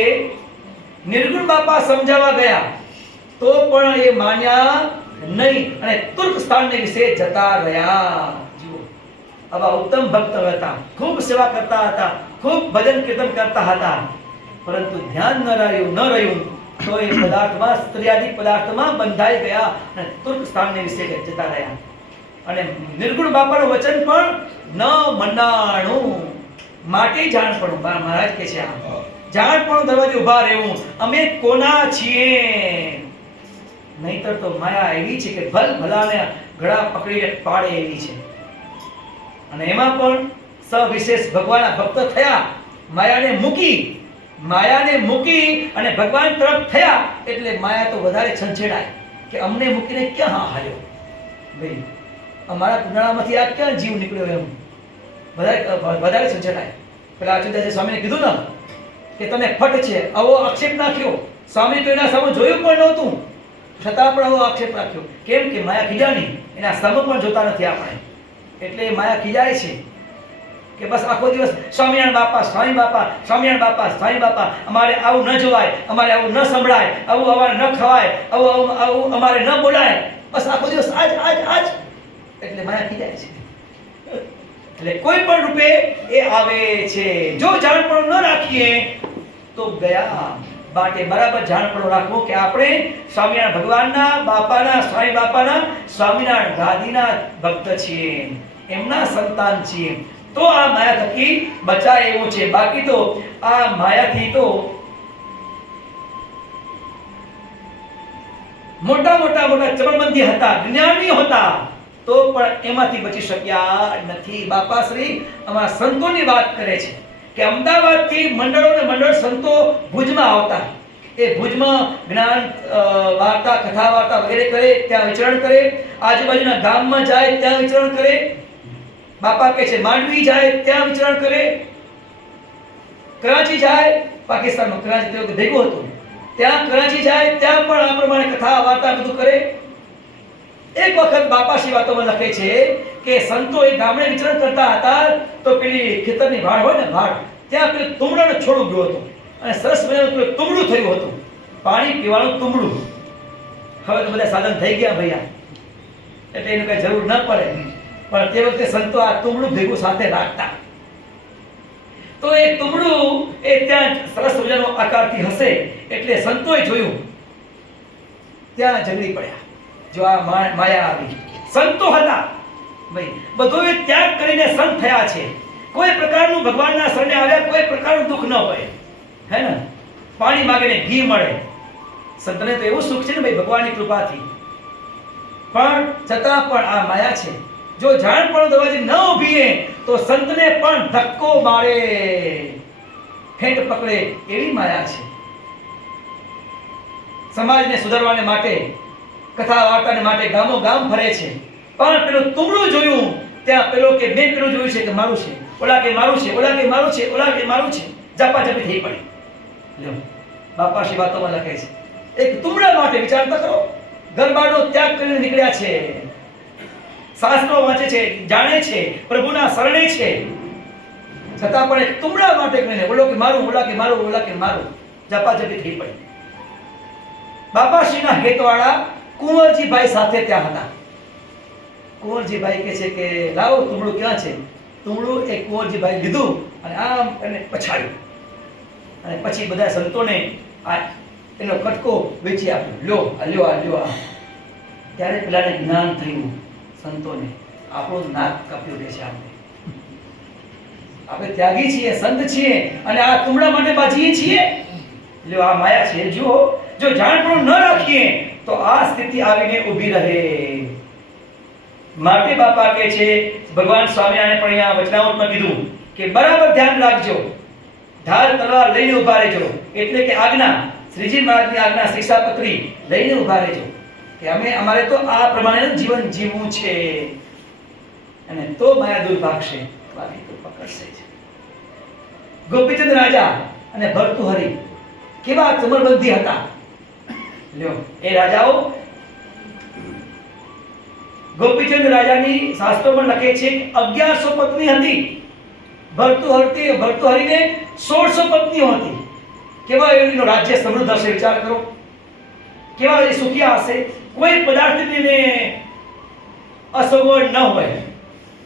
નિર્ગુણ બાપા સમજાવવા ગયા તો પણ એ માન્યા નહીં અને તુર્ક સ્થાનને વિશે જતા રહ્યા. જુઓ આવા ઉત્તમ ભક્ત હતા, ખૂબ સેવા કરતા હતા, ખૂબ ભજન કીર્તન કરતા હતા, પરંતુ ધ્યાન ન રહ્યું તો એ પદાર્થમાં, સ્ત્રીયાદિક પદાર્થમાં બંધાઈ ગયા અને તુર્ક સ્થાનને વિશે જતા રહ્યા. અને નિર્ગુણ બાપાનું વચન પણ ન મનાણું, માટે જાણપણું. મહારાજ કહે છે આ જાણપણું દરવાજે ઊભા રહેવું, અમે કોના છીએ. નહીતર તો માયા એવી છે કે ભલ ભલાને ગળા પકડીને પાડે એવી છે. અને એમાં પણ સવિશેષ ભગવાનના ભક્ત થયા, માયાને મૂકી અને ભગવાન તરફ થયા એટલે માયા તો વધારે છંછેડાય કે અમને મૂકીને ક્યાં હાલ્યો ભાઈ, અમારા કુંડાળામાંથી આ ક્યાં જીવ નીકળ્યો, એમ વધારે છંછેડાય. પેલા અચ્યુતાજી સ્વામીને કીધું ને કે તમે ફટ છે, આવો આક્ષેપ નાખ્યો. સ્વામી તો એના સામે જોયું પણ નહોતું, છતાં પણ આવો આક્ષેપ રાખ્યો. કેમ કે માયા ખીજાણી, એના સમ પણ જોતા નથી આપણે, એટલે માયા ખીજાય છે કે બસ આખો દિવસ સ્વામિનારાયણ બાપા, સ્વામી બાપા, સ્વામિનારાયણ બાપા, સ્વામી બાપા. અમારે આવું ન જોવાય, અમારે આવું ન સંભળાય, આવું અમારે ન ખવાય, આવું અમારે ન બોલાય, બસ આખો દિવસ આજ. એટલે માયા ખીજાય છે. એટલે કોઈ પણ રૂપે એ આવે છે. જો જાણપણું ન રાખીએ તો ગયા. માટે બરાબર જાણપણું રાખવું કે આપણે સ્વામિનારાયણ ભગવાનના, બાપાના, સ્વામી બાપાના, સ્વામિનારાયણ ગાદીના ભક્ત છીએ, એમના સંતાન છીએ. તો આ માયા થકી બચાય એવું છે. બાકી તો આ માયાથી તો મોટા ચબરબંધી હતા, જ્ઞાની હતા, તો પણ એમાંથી બચી શક્યા નથી. બાપાશ્રી અમારા સંતોની વાત કરે છે કે અમદાવાદથી મંડળ સંતો ભુજમાં આવતા. એ ભુજમાં જ્ઞાન વાર્તા, કથા વાર્તા વગેરે કરે, ત્યાં વિચરણ કરે. આજુબાજુના ગામમાં જાય ત્યાં વિચરણ કરે. બાપા કહે છે માંડવી જાય ત્યાં વિચરણ કરે. કરાચી જાય, પાકિસ્તાનમાં કરાચી તે ભેગું હતું, ત્યાં કરાચી જાય ત્યાં પણ આ પ્રમાણે કથા વાર્તા બધું કરે. એક વખત બાપાશ્રી વાતોમાં લખે છે કે સંતો એક ગામડે વિચરણ કરતા હતા તો પેલી ખેતરની વાડ હોય ને, વાડ, ત્યાં પેલું તુમડાનો છોડ ઉગ્યો હતો અને સરસ મજાનું પેલું તુમડું થયું હતું, પાણી પીવાનું તુમડું. હવે તો બધા સાધન થઈ ગયા ભૈયા, એટલે એની કઈ જરૂર ન પડે, પણ તે વખતે સંતો આ તુમડું ભેગું સાથે રાખતા. તો એ તુમડું એ ત્યાં સરસ મજાનો આકારથી હશે એટલે સંતોએ જોયું, ત્યાં ઝઘડી પડ્યા. જો આ માયા આવી, સંતો હતા ભાઈ, બધું ત્યાગ કરીને સંત થયા છે. કોઈ પ્રકારનું ભગવાનના શરણે આવ્યા, કોઈ પ્રકારનું દુઃખ ન હોય, હે ને. પાણી માંગીને ઘી મળે, સંતને તો એવું સુખ છે ને ભાઈ ભગવાનની કૃપાથી. પણ છતાં પણ આ માયા છે. જો જાણપણું દરવાજે ન ઊભીએ તો સંતને પણ ધક્કો મારે, ફેંટ પકડે એવી માયા છે. સમાજને સુધારવાને માટે, કથા વાર્તાને માટે ગામો ગામ ફરે છે, પણ પેલું તુમડું જોયું ત્યાં પેલો કે મેં પેલું જોયું છે કે મારું છે, ઓલા કે મારું છે, ઓલા કે મારું છે, ઓલા કે મારું છે, ઝપાઝપી થઈ પડી. લ્યો બાપાશ્રી વાતોમાં લખે છે એક તુમડા માટે વિચાર તો કરો. ગરબાનો ત્યાગ કરીને નીકળ્યા છે, શાસ્ત્રો વાંચે છે, જાણે છે, પ્રભુના શરણે છે, છતાં પણ એક તુમડા માટે કરીને ઓલો કે મારું, ઓલા કે મારું, ઓલા કે મારું, ઝપાઝપી થઈ પડી. બાપાશ્રીના હેતવાળા કુંવરજીભાઈ સાથે ત્યાં હતા. કુંવરજીભાઈ કહે છે કે લાવો તુમડું ક્યાં છે. તુમડું એ કુંવરજીભાઈ લીધું અને આમ એને પછાડ્યું અને પછી બધા સંતોને આ એનો કટકો વેચી આપ્યો. લ્યો. ત્યારે પેલાને જ્ઞાન થયું, સંતોને આપણું નાક કાપ્યું રહે છે. આપણે ત્યાગી છીએ, સંત છીએ અને આ તુમડા માટે બાજીએ છીએ. લ્યો આ માયા છે. જો જાણપણું ન રાખીએ તો આ સ્થિતિ આવીને ઊભી રહે. માટે બાપા કહે છે, ભગવાન સ્વામિનારાયણ પણ અહીંયા વચનામૃતમાં કીધું કે બરાબર ધ્યાન રાખજો, ઢાલ તલવાર લઈને ઊભા રહેજો. એટલે કે આજ્ઞા, શ્રીજી મહારાજની આજ્ઞા, શિક્ષાપત્રી લઈને ઊભા રહેજો કે અમારે તો આ પ્રમાણેનું જીવન જીવવું છે, અને તો માયા દૂર ભાગશે, બાકી તો પકડશે જ. ગોપીચંદ રાજા અને ભર્તુહરી કેવા ચમરબંધી હતા. લ્યો એ રાજાઓ, ગોપીચંદ રાજાની શાસ્ત્રોમાં લખે છે કે 1100 પત્ની હતી. ભર્તુહરીને 1600 પત્નીઓ હતી. કેવા એનો રાજ્ય સમૃદ્ધ હશે, વિચાર કરો. કેવા એ સુખિયા હશે, કોઈ પદાર્થને અસગવડ ન હોય,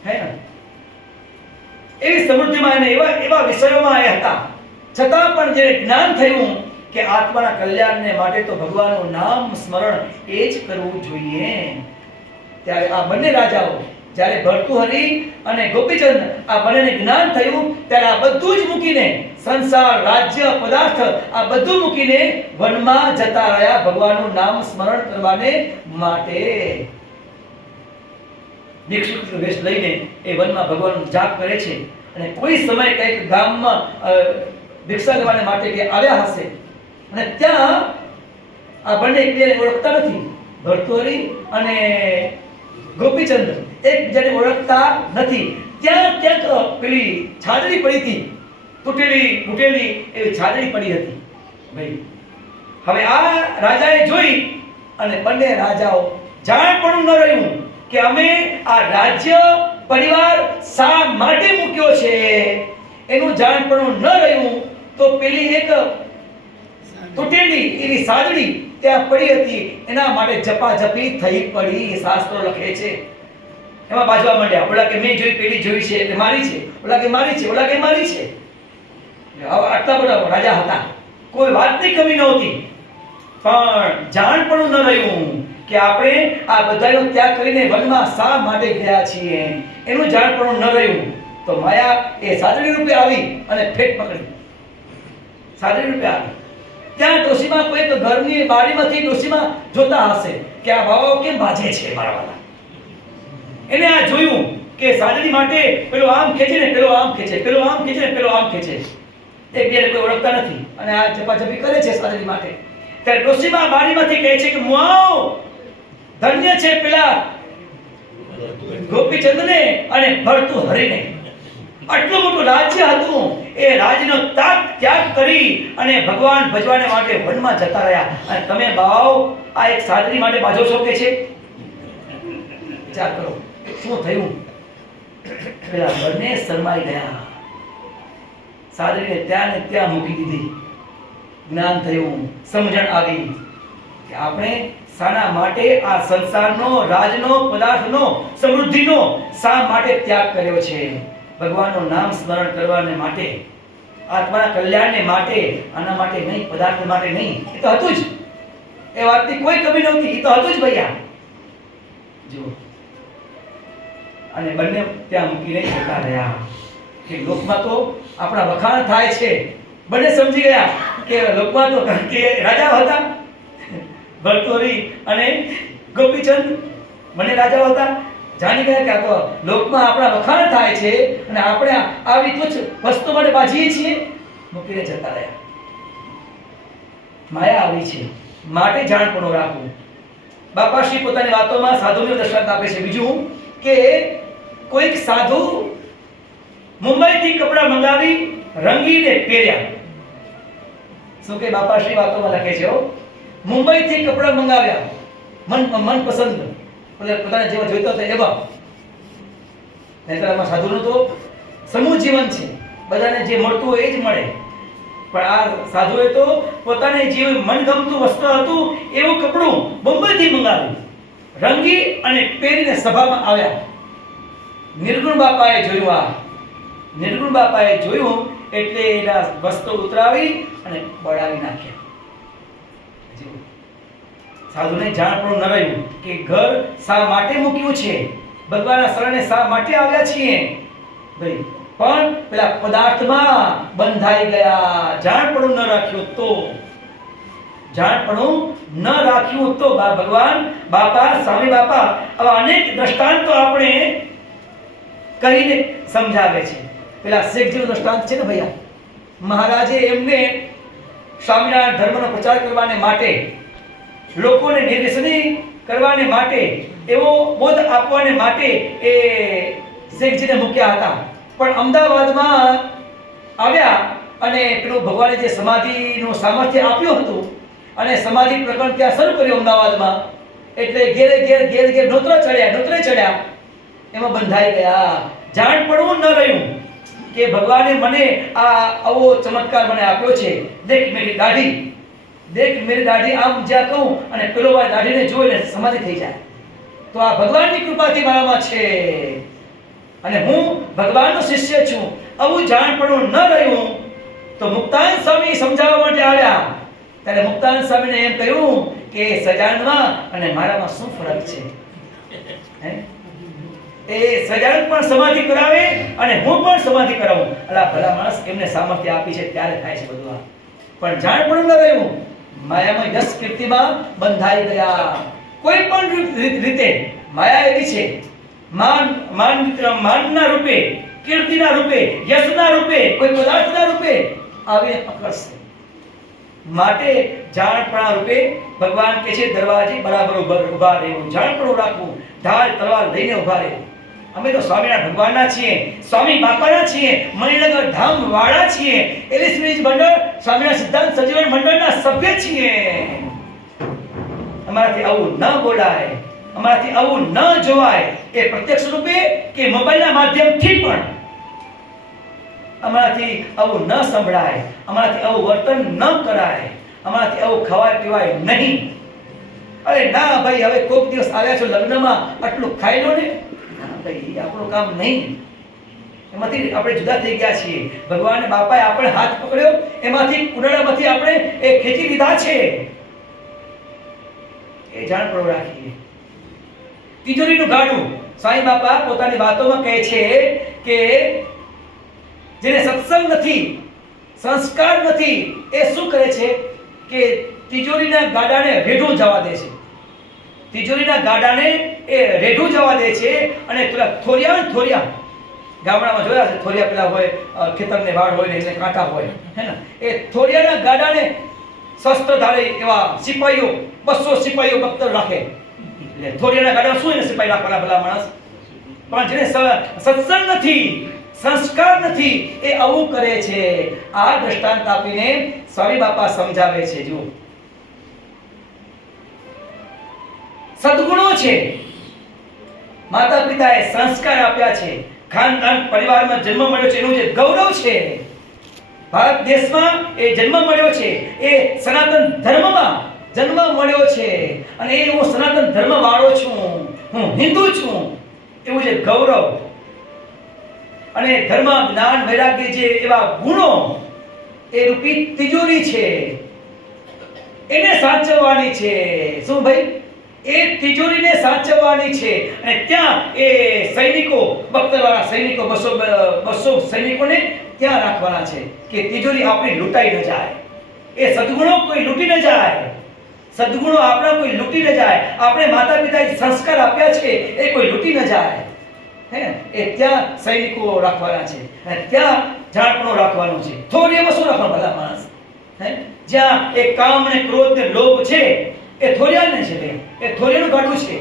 હે ને. એવી સમૃદ્ધિમાં અને એવા એવા વિષયોમાં એ હતા, છતાં પણ જે જ્ઞાન થયું કે આત્માના કલ્યાણને માટે તો ભગવાનનું નામ સ્મરણ એ જ કરવું જોઈએ, ત્યારે આ બંને રાજાઓ, જ્યારે ભર્તૃહરિ અને ગોપીચંદ આ બંનેને જ્ઞાન થયું, ત્યારે આ બધું જ મૂકીને, સંસાર, રાજ્ય, પદાર્થ, આ બધું મૂકીને વનમાં જતા રહ્યા ભગવાનનું નામ સ્મરણ કરવાને માટે. ભિક્ષુક વેશ લઈને એ વનમાં ભગવાનનો જાપ કરે છે અને કોઈ સમય કંઈક ગામમાં ભિક્ષા લેવાને માટે કે આવ્યા હશે અને ત્યાં આ બંને એકબીજાને ઓળખતા નથી. ભર્તૃહરિ અને ગોપીચંદ એકબીજાને ઓળખતા નથી. ત્યાં ક્યાંક પેલી છાદડી પડી હતી, તૂટેલી એવી છાદડી પડી હતી. ભાઈ હવે આ રાજાએ જોઈ અને બંને રાજાઓ જાણ પણ ન રહ્યું કે અમે આ રાજ્ય પરિવાર શા માટે મૂક્યો છે, એનું જાણપણું ન રહ્યું. તો પેલી એક તૂટેલી એવી સાદડી ત્યાં પડી હતી, એના માટે જપાજપી થઈ પડી. શાસ્ત્રો લખે છે, એમાં બાજવા માંડ્યા. ઓલા કે મેં જોઈ, પેલી જોઈ છે એટલે મારી છે, ઓલા કે મારી છે, ઓલા કે મારી છે. આટલા બધા રાજા હતા, કોઈ વાતની કમી નહોતી, પણ જાણપણું ન રહ્યું કે આપણે આ બધાનો ત્યાગ કરીને વનમાં શા માટે ગયા છીએ, એનું જાણપણું ન રહ્યું. તો માયા એ સાદડી રૂપે આવી અને ફેટ પકડી. સાદડી રૂપે આવી ત્યાં ડોશીમાં કોઈક ઘરની બારીમાંથી ડોશીમાં જોતા હશે કે આ બાવાઓ કેમ બાજે છે મારા વાલા. એને આ જોયું કે સાદડી માટે પેલો આમ ખેંચે ને પેલો આમ ખેંચે, પેલો આમ ખેંચે ને પેલો આમ ખેંચે, એકબીજાને કોઈ ઓળખતા નથી અને આ જપાજપી કરે છે સાદડી માટે. ત્યારે ડોશીમાં બારીમાંથી કહે છે કે મુઆઓ, ધન્ય છે પેલા ગોપીચંદને અને ભર્તૃહરિને. આટલું મોટું રાજ્ય હતું, એ રાજ્યનો ત્યાગ કરી અને ભગવાન ભજવાને માટે વનમાં જતા રહ્યા, અને તમે બાવાઓ આ એક સાદડી માટે બાજો છો કે છે. વિચાર કરો શું થયું. પેલા બંને શરમાઈ ગયા, સાદડીને ત્યાં ને ત્યાં મૂકી દીધી. જ્ઞાન થયું, સમજણ આવી કે આપણે શાના માટે આ સંસારનો, રાજનો, પદાર્થનો, સમૃદ્ધિનો શા માટે ત્યાગ કર્યો છે. ભગવાનનું નામ સ્મરણ કરવાને માટે, આત્માના કલ્યાણને માટે, આના માટે નહીં, પદાર્થ માટે નહીં. એ તો હતું જ, એ વાતની કોઈ કમી નહોતી, એ તો હતું જ ભૈયા. જુઓ, અને બંને ત્યાં મૂકીને જતા રહ્યા. કે લોકમાં તો આપણા વખાણ થાય છે. બંને સમજી ગયા કે લોકમાં તો કે રાજાઓ હતા, ભર્તૃહરિ અને ગોપીચંદ બંને રાજાઓ હતા. જાણી ગયા કે આ તો લોકમાં આપણા વખાણ થાય છે અને આપણે આવી તુચ્છ વસ્તુ માટે બાજીએ છીએ. મૂકીને જતા રહ્યા. માયા આવી છે માટે જાણપણું રાખવું. બાપાશ્રી પોતાની વાતોમાં સાધુનું દર્શાંત આપે છે. બીજું કે કોઈક સાધુ મુંબઈથી કપડા મંગાવી રંગીને પહેર્યા. શું કે બાપાશ્રી વાતોમાં લખે છે, મુંબઈથી કપડા મંગાવ્યા, મનપસંદ પોતાને જેવા જોઈતો હતો એવા. નહીંતર આમાં સાધુનું તો સમૂહ જીવન છે, બધાને જે મળતું હોય એ જ મળે. પણ આ સાધુએ તો પોતાને જે મનગમતું વસ્ત્ર હતું એવું કપડું મુંબઈથી મંગાવ્યું, રંગી અને પહેરીને સભામાં આવ્યા. નિર્ગુણ બાપાએ જોયું, આ નિર્ગુણ બાપાએ જોયું એટલે એના વસ્ત્રો ઉતરાવી અને બળાવી નાખ્યા. સાધુને જાણપણું ન રહ્યું કે ઘર શા માટે મૂક્યું છે, ભગવાનના શરણે શા માટે આવ્યા છીએ. ભાઈ પણ પેલા પદાર્થમાં બંધાઈ ગયા. જાણપણું ન રાખ્યું તો, જાણપણું ન રાખ્યું તો ભગવાન બાપા, સ્વામી બાપા આવા અનેક દ્રષ્ટાંતો આપણે કહીને સમજાવે છે. પેલા શેખજીનું દ્રષ્ટાંત છે ને ભૈયા, મહારાજે એમને સ્વામિનારાયણ ધર્મનો પ્રચાર કરવાને માટે, લોકોને નિર્દેશની કરવાને માટે, એવો બોધ આપવાને માટે એ શેખજીને મૂક્યા હતા. પણ અમદાવાદમાં આવ્યા અને પેલું ભગવાને જે સમાધિનું સામર્થ્ય આપ્યું હતું અને સમાધિ પ્રકરણ ત્યાં શરૂ કર્યું અમદાવાદમાં, એટલે ઘેરે ઘેર નોતરે ચડ્યા, એમાં બંધાઈ ગયા. જાણપણું ન રહ્યું કે ભગવાને મને આવો ચમત્કાર મને આપ્યો છે. દેખ મેરી દાઢી, આમ જ્યાં કહું અને પેલો ભાઈ દાઢીને જોઈને સમાધિ થઈ જાય. તો આ ભગવાનની કૃપાથી મારામાં છે. અને હું ભગવાનનો શિષ્ય છું, આવું જાણપણું ન રહ્યું તો મુક્તાનંદ સ્વામી સમજાવવા માટે આવ્યા. ત્યારે મુક્તાનંદ સ્વામીને એમ કહ્યું કે સજાનનમાં અને મારામાં શું ફરક છે? એ સજાનંદ પણ સમાધિ કરાવે અને હું પણ સમાધિ કરાવું. અલા ભલા માણસ એમને સામર્થ્ય આપી છે ત્યારે થાય છે બધું આ. પણ જાણપણું ન રહ્યું, માયામાં યશ કીર્તિમાં બંધાઈ ગયા. કોઈ પણ રીતે માયા એવી છે, માનના રૂપે, કીર્તિના રૂપે, યશના રૂપે, કોઈ પદાર્થના રૂપે આવીને પકડશે. માટે જાણપણા રૂપે ભગવાન કહે છે દરવાજે બરાબર ઉભા રહેવું, જાણપણું રાખવું, ઢાલ તલવાર લઈને ઉભા રહેવું. અમે તો સ્વામિનારાયણ ભગવાનના છીએ, સ્વામી બાપાના છીએ, મણિનગર ધામ વાળા છીએ, એલિસ બ્રિજ મંડળ સ્વામિનારાયણ સિદ્ધાંત સજીવન મંડળના સભ્ય છીએ. અમારાથી આવું ન બોલાય, અમારાથી આવું ન જોવાય, એ પ્રત્યક્ષ રૂપે કે મોબાઈલના માધ્યમથી પણ અમારાથી આવું ન સંભળાય, અમારાથી આવું વર્તન ન કરાય, અમારાથી આવું ખવાય પીવાય નહીં. અરે ના ભાઈ, હવે કોઈક દિવસ આવ્યા છો લગ્નમાં, આટલું ખાઈ લો ને. ભાઈ આપણું કામ નહીં. એમાંથી આપણે જુદા થઈ ગયા છીએ. ભગવાન બાપાએ આપણે હાથ પકડ્યો, એમાંથી કુંડાળામાંથી આપણે એ ખેંચી લીધા છે. એ જાણપણું રાખીએ. તિજોરીનું ગાડું સાંઈ બાપા પોતાની વાતોમાં કહે છે કે જેને સત્સંગ નથી, સંસ્કાર નથી, એ શું કરે છે કે તિજોરીના ગાડાને રેઢું જવા દે છે. તિજોરીના ગાડાને એ રેઢું જવા દે છે. અને પેલા થોરિયા ગામડામાં જોયા છે, થોરિયા પેલા હોય, ખેતરને વાડ હોય ને એને કાંટા હોય, હે ને, એ થોરિયાના ગાડાને શસ્ત્રધારી એવા સિપાહીઓ 200 સિપાહીઓ બખ્તર રાખે. એટલે થોરિયાના ગાડામાં શું એને સિપાહી રાખવાના ભલા માણસ? પણ જેને સત્સંગ નથી, સંસ્કાર નથી, એ આવું કરે છે. આ દ્રષ્ટાંત આપીને સ્વામી બાપા સમજાવે છે. જુઓ, સદગુણો છે, માતા પિતાએ સંસ્કાર આપ્યા છે, ખાનદાન પરિવારમાં જન્મ મળ્યો છે, એનું જે ગૌરવ છે, ભારત દેશમાં એ જન્મ મળ્યો છે, એ સનાતન ધર્મમાં જન્મ મળ્યો છે, અને એ હું સનાતન ધર્મ વાળો છું, હું હિન્દુ છું, એવું જે ગૌરવ અને ધર્મ, જ્ઞાન, વૈરાગ્ય જે એવા ગુણો, એ રૂપી તિજોરી છે, એને સાચવવાની છે. શું ભાઈ? એ તિજોરીને સાચવવાની છે. અને ત્યાં એ સૈનિકો, બખ્તરવાળા સૈનિકો, 200 સૈનિકોને ત્યાં રાખવાના છે કે તિજોરી આપણી લૂંટાઈ ન જાય. એ સદગુણો કોઈ લૂંટી ન જાય, સદગુણો આપણા કોઈ લૂંટી ન જાય, આપણે માતા પિતાએ સંસ્કાર આપ્યા છે એ કોઈ લૂંટી ન જાય. હે, એ ત્યાં સૈનિકો રાખવાના છે અને ત્યાં જાણપણો રાખવાનું છે. થોડી એમાં શું રાખવાનું બધા માણસ? હે, જ્યાં એ કામ અને ક્રોધ ને લોભ છે, એ થોરિયાને છે, એ થોરિયાનું ગાડું છે.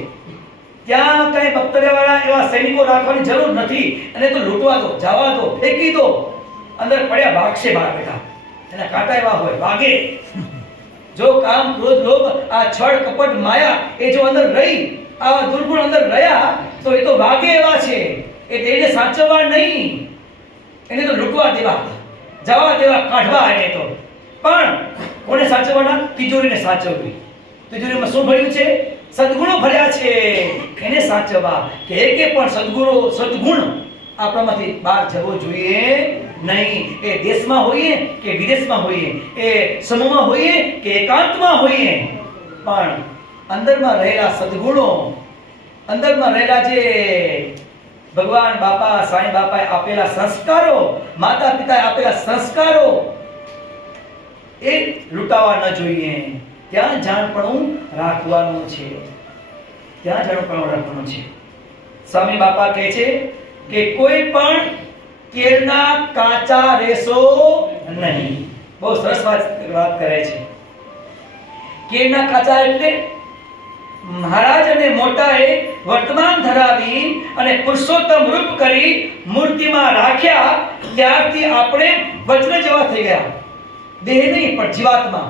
ત્યાં કઈ બખ્તરિયાવાળા એવા સૈનિકો રાખવાની જરૂર નથી. અને તો લૂંટવા દો, જવા દો, ફેંકી દો, અંદર પડ્યા ભાગશે બહાર બેઠા. એના કાંટા એવા હોય, ભાગે. જો કામ ક્રોધ લોભ, આ છળ કપટ માયા એ જો અંદર રહી, આવા દુર્ગુણ અંદર રહ્યા, તો એ તો ભાગે એવા છે. એને સાચવવા નહીં, એને તો લૂંટવા દેવા, જવા દેવા, કાઢવા. એને તો પણ કોને સાચવવાના? તિજોરીને સાચવવી. તિજોરીમાં શું ભર્યું છે? સદગુણો ભર્યા છે, એને સાચવવા. કે એકે પણ સદગુણ આપણામાંથી બહાર જવો જોઈએ નહીં. એ દેશમાં હોઈએ કે વિદેશમાં હોઈએ, એ સમૂહમાં હોઈએ કે એકાંતમાં હોઈએ, પણ અંદરમાં રહેલા સદગુણો, અંદરમાં રહેલા જે ભગવાન બાપા, સાંઈ બાપાએ આપેલા સંસ્કારો, માતા પિતાએ આપેલા સંસ્કારો, એ લૂંટાવા ન જોઈએ. ત્યાં જાણપણું રાખવાનું છે, ત્યાં જાણપણું રાખવાનું છે. સ્વામી બાપા કહે છે કે કોઈ પણ કેળના કાચા રેસો નહીં. બહુ સરસ વાત કરે છે. કેળના કાચા એટલે મહારાજ અને મોટાએ વર્તમાન ધરાવી અને પુરુષોત્તમ રૂપ કરી મૂર્તિમાં રાખ્યા, ત્યારથી આપણે વજ્ર જેવા થઈ ગયા. દેહ નહીં પણ જીવાત્મા.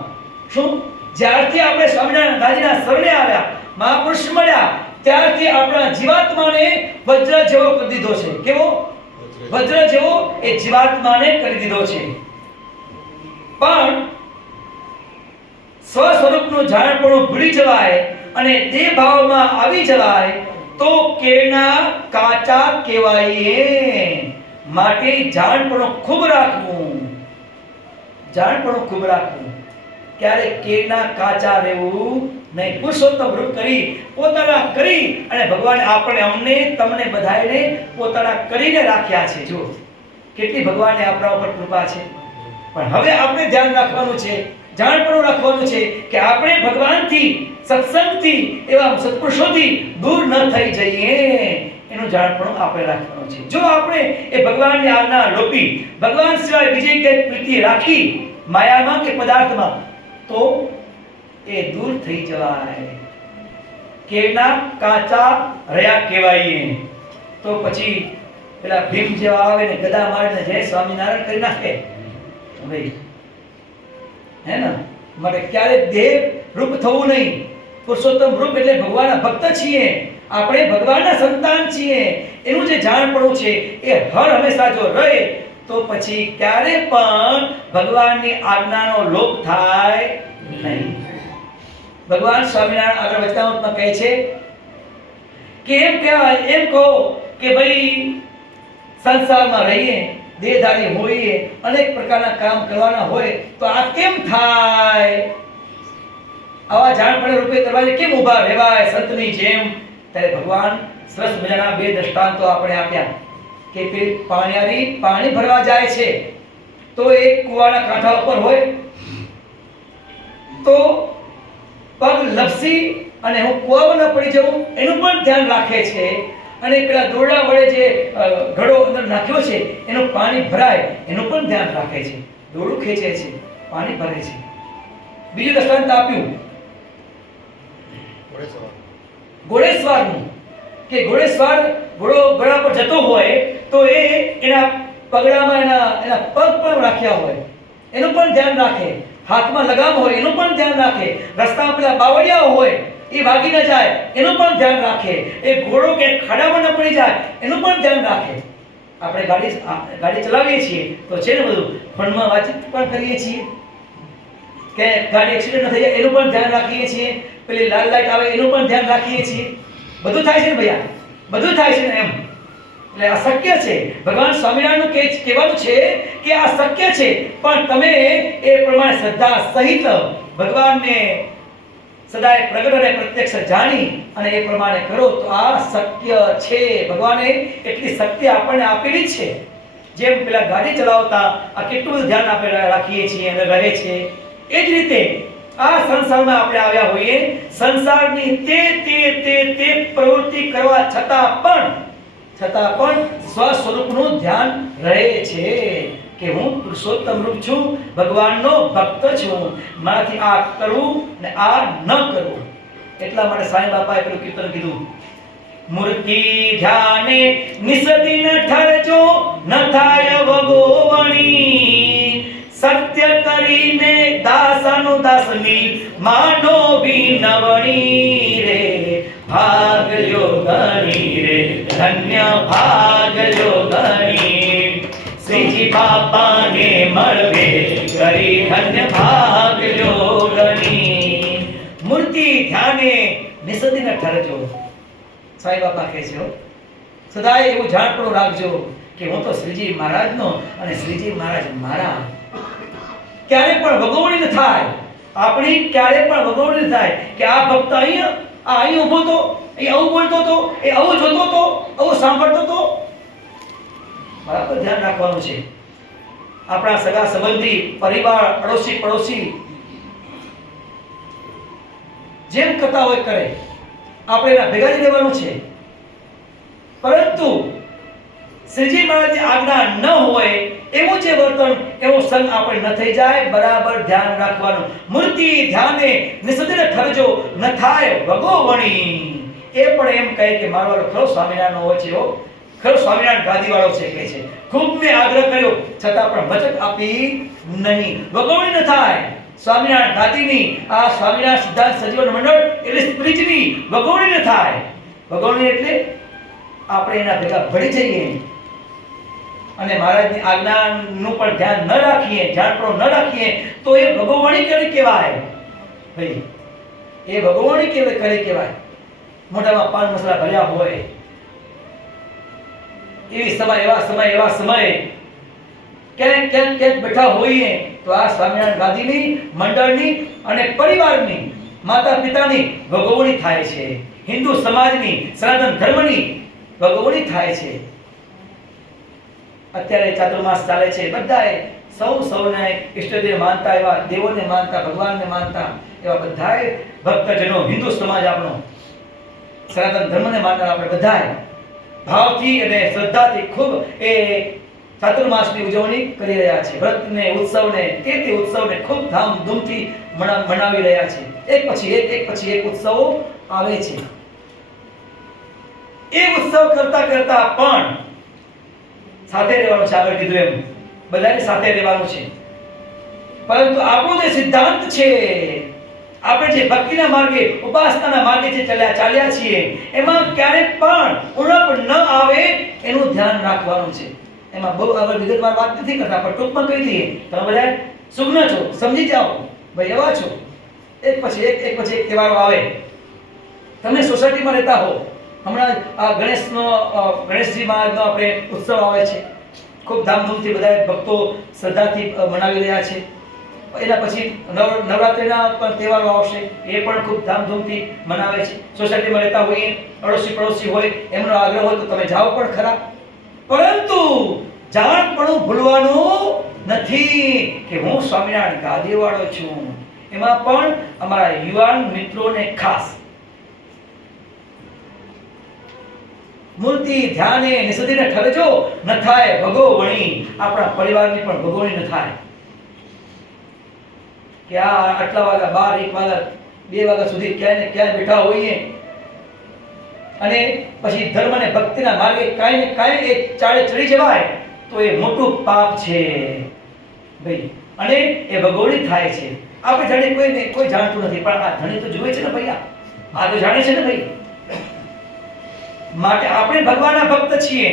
શું? જ્યારથી આપણે સ્વામિનારાયણ દાદીના શરણે આવ્યા, મહાપુરુષ મળ્યા, ત્યારથી આપણા જીવાત્માને વજ્ર જેવો કરી દીધો છે. કેવો? વજ્ર જેવો એ જીવાત્માને કરી દીધો છે. પણ સ્વ સ્વરૂપનું જાણપણું ભૂલી જવાય અને તે ભાવમાં આવી જવાય તો કેળના કાચા કહેવાય. માટે જાણપણું ખૂબ રાખવું, જાણપણું ખૂબ રાખવું. ક્યારે કેળના કાચા રહેવું નહીં. પુરુષોત્તમ રૂપ કરી પોતાના કરી અને ભગવાન આપણે અમને તમને બધાને પોતાના કરીને રાખ્યા છે. જો કેટલી ભગવાનને આપણા ઉપર કૃપા છે. પણ હવે આપણે ધ્યાન રાખવાનું છે, જાણપણું રાખવાનું છે કે આપણે ભગવાનથી, સત્સંગથી, એવા સત્પુરુષોથી દૂર ન થઈ જઈએ. એનું જાણપણું આપણે રાખવાનું છે. જો આપણે એ ભગવાનની આજ્ઞા લોપી ભગવાન સિવાય બીજી કઈ પ્રીતિ રાખી માયામાં કે પદાર્થમાં, તો એ દૂર થઈ જવાય. કેળના કાચા રહ્યા કહેવાય. તો પછી પેલા ભીમ જેવા આવે ને ગદા મારીને જય સ્વામિનારાયણ કરી નાખે ભાઈ, હે ને? માટે ક્યારે દેહ રૂપ થવું નહીં. પુરુષોત્તમ રૂપ એટલે ભગવાનના ભક્ત છીએ, આપણે ભગવાનના સંતાન છીએ. એનું જે જાણપણું છે એ હર હંમેશા જો રહે તો પછી ક્યારે પણ ભગવાનની આજ્ઞાનો લોપ થાય નહીં. ભગવાન સ્વામિનારાયણ આગળ વચનામૃતમાં કહે છે કે એમ કહેવાય, એમ કહો કે ભાઈ સંસારમાં રહીએ, દેહધારી હોઈએ, અનેક પ્રકારના કામ કરવાના હોય તો આ કેમ થાય? આવા જાણપણે રૂપે દરવાજે કેમ ઊભા રહેવાય સંતની જેમ? ત્યારે ભગવાન સરસ મજાના બે દ્રષ્ટાંતો આપણે આપ્યા કે પાણીયારી પાણી ભરવા જાય છે તો એક કુવાના કાંઠા ઉપર હોય તો પગ લપસી અને હું કુવામાં ન પડી જાઉં એનું પણ ધ્યાન રાખે છે. અને પેલા દોરડા વડે જે ઘડો અંદર નાખ્યો છે એનું પાણી ભરાય એનું પણ ધ્યાન રાખે છે. દોરડું ખેંચે છે, પાણી ભરે છે. બીજું દ્રષ્ટાંત આપ્યું ઘોડેસવારનું કે ઘોડેસવાર ઘોડો ઘોડા પર જતો હોય તો એ એના પગડામાં એના પગ પણ રાખ્યા હોય એનું પણ ધ્યાન રાખે. હાથમાં લગામ હોય એનું પણ ધ્યાન રાખે. રસ્તામાં પેલા બાવળિયા હોય એ ભાગી ન જાય એનું પણ ધ્યાન રાખે. એ ઘોડો કે ખાડામાં ન પડી જાય એનું પણ ધ્યાન રાખે. આપણે ગાડી ચલાવીએ છીએ તો છે ને બધું ફોનમાં વાતચીત પણ કરીએ છીએ કે ગાડી એક્સિડન્ટ ન થઈ જાય એનું પણ ધ્યાન રાખીએ છીએ. પેલી લાલ લાઈટ આવે એનું પણ ધ્યાન રાખીએ છીએ. બધું થાય છે ને ભૈયા, બધું થાય છે ને એમ. એટલે આ શક્ય છે. ભગવાન સ્વામિનારાયણનું કહેવાનું છે કે આ શક્ય છે, પણ તમે એ પ્રમાણે શ્રદ્ધા સહિત ભગવાનને સદાય પ્રગટ અને પ્રત્યક્ષ જાણી અને એ પ્રમાણે કરો તો આ શક્ય છે. ભગવાને એટલી શક્તિ આપણને આપેલી છે. જેમ પેલા ગાડી ચલાવતા આ કેટલું બધું ધ્યાન આપણે રાખીએ છીએ અને રહે છે, એ જ રીતે આ સંસારમાં આપણે આવ્યા હોઈએ, સંસારની તે પ્રવૃત્તિ કરવા છતાં પણ સ્વ સ્વરૂપનું ધ્યાન રહે છે કે હું પુરુષોત્તમ રૂપ છું, ભગવાનનો ભક્ત છું, મારાથી આ કરવું ને આ ન કરવું. એટલા માટે સાંઈ બાપાએ પેલું કીર્તન કીધું, મૂર્તિ ધ્યાને નિસદિન ઠરજો ન થાય વગોવણી, સત્ય કરીને દાસનો દાસની માનો વિનવણી રે, ભાગ યોગણી રે ધન્ય ભાગ યોગણી, શ્રીજી બાપાને મળવે કરી ધન્ય ભાગ યોગણી. મૂર્તિ ધ્યાને નિસદિન ઠરજો. સાંઈ બાપા કહે છે સદાય એવું જાણપણું રાખજો કે હું તો શ્રીજી મહારાજનો અને શ્રીજી મહારાજ મારા. ક્યારે પણ વગોવણી ન થાય આપણી, ક્યારે પણ વગોવણી ન થાય કે આ ભક્ત અહીં ઊભો તો, એ આવું બોલતો તો, એ આવું જોતો તો, આવું સાંભળતો તો. બરાબર ધ્યાન રાખવાનું છે. આપણા સગા સંબંધી, પરિવાર, પડોશી જેમ કરતા હોય કરે, આપણે એના ભેગા જ રહેવાનું છે. પરંતુ શ્રીજી મહારાજની આજ્ઞા ન હોય એવું જે વર્તન, એવો સંગ આપણે ન થઈ જાય. બરાબર ધ્યાન રાખવાનું. મૂર્તિ ધ્યાને નિસદિન ઠરજો ન થાય વગોવણી. એ પણ એમ કહે કે મારો વાળો ખરો સ્વામિનારાયણ હોય છે, ખરો સ્વામિનારાયણ ગાદી વાળો છે કહે છે. ખૂબ મેં આગ્રહ કર્યો છતાં પણ વચન આપી નહીં. વગોવણી ન થાય. સ્વામિનારાયણ ગાદીની, આ સ્વામિનારાયણ સિદ્ધાંત સજીવન મંડળ એટલે સ્પિરિચની વગોવણી ન થાય. વગોવણી એટલે આપણે એના ભેગા ભળી જઈએ અને મહારાજની આજ્ઞાનું પણ ધ્યાન ન રાખીએ, જાણપણું ન રાખીએ તો એ ભગવણી કરી કહેવાય. ભાઈ એ ભગવણી કરી કહેવાય. મોઢામાં પાન મસાલા ભર્યા હોય, એવા સમયે ક્યાંક બેઠા હોઈએ તો આ સ્વામિનારાયણ ગાદીની, મંડળની અને પરિવારની, માતા પિતાની ભગવણી થાય છે, હિન્દુ સમાજની, સનાતન ધર્મની ભગવણી થાય છે. અત્યારે ચાતુર્માસ ચાલે છે, બધાએ સૌને ઈષ્ટદેવ માનતા, એવા દેવોને માનતા, ભગવાનને માનતા એવા બધાએ ભક્તજનો, હિન્દુ સમાજ આપણો, સનાતન ધર્મને માનતા આપણે બધાએ ભાવથી અને શ્રદ્ધાથી ખૂબ એ ચાતુર્માસની ઉજવણી કરી રહ્યા છે. વ્રતને, ઉત્સવને, તે ઉત્સવને ખૂબ ધામધૂમથી મનાવી રહ્યા છે. એક પછી એક ઉત્સવો આવે છે. એ ઉત્સવ કરતા પણ સાથે રહેવાનું છે. આગળ કીધું એમ બધાને સાથે રહેવાનું છે. પરંતુ આપણો જે સિદ્ધાંત છે, આપણે જે ભક્તિના માર્ગે, ઉપાસનાના માર્ગે જે ચાલ્યા છીએ, એમાં ક્યારેક પણ ઉણપ ન આવે એનું ધ્યાન રાખવાનું છે. એમાં બહુ આગળ વિગતવાર વાત નથી કરતા, પણ ટૂંકમાં કહી દઈએ. તમે બધા સુજ્ઞ છો, સમજી જાઓ, ભાઈ એવા છો. એક પછી એક તહેવારો આવે. તમે સોસાયટીમાં રહેતા હો, હમણાં આ ગણેશજી મહારાજનો આપણે ઉત્સવ આવે છે. ખૂબ ધામધૂમથી બધા ભક્તો શ્રદ્ધાથી મનાવી રહ્યા છે. એના પછી નવરાત્રિના પણ તહેવારો આવશે, એ પણ ખૂબ ધામધૂમથી મનાવે છે. સોસાયટીમાં રહેતા હોઈએ, પડોશી હોય, એમનો આગ્રહ હોય તો તમે જાઓ પણ ખરા. પરંતુ જાણપણું ભૂલવાનું નથી કે હું સ્વામિનારાયણ ગાદીવાળો છું. એમાં પણ અમારા યુવાન મિત્રોને ખાસ મૂર્તિ ધ્યાને નિસદીને ઠરજો, ન થાય ભગોવણી. આપણા પરિવારની પણ ભગોવણી ન થાય કે આટલા વાગ્યા 12, 1 વાગ્યા, 2 વાગ્યા સુધી ક્યાંય બેઠા હોઈએ અને પછી ધર્મ અને ભક્તિના માર્ગે કાંઈ એક ચાળે ચડી જવાય તો એ મોટું પાપ છે ભાઈ, અને એ ભગોવણી થાય છે. આપણે જાણીએ કોઈ જાણતું નથી, પણ આ ધણી તો જુએ છે ને ભાઈ, આ તો જાણે છે ને ભાઈ. માટે આપણે ભગવાનના ભક્ત છીએ.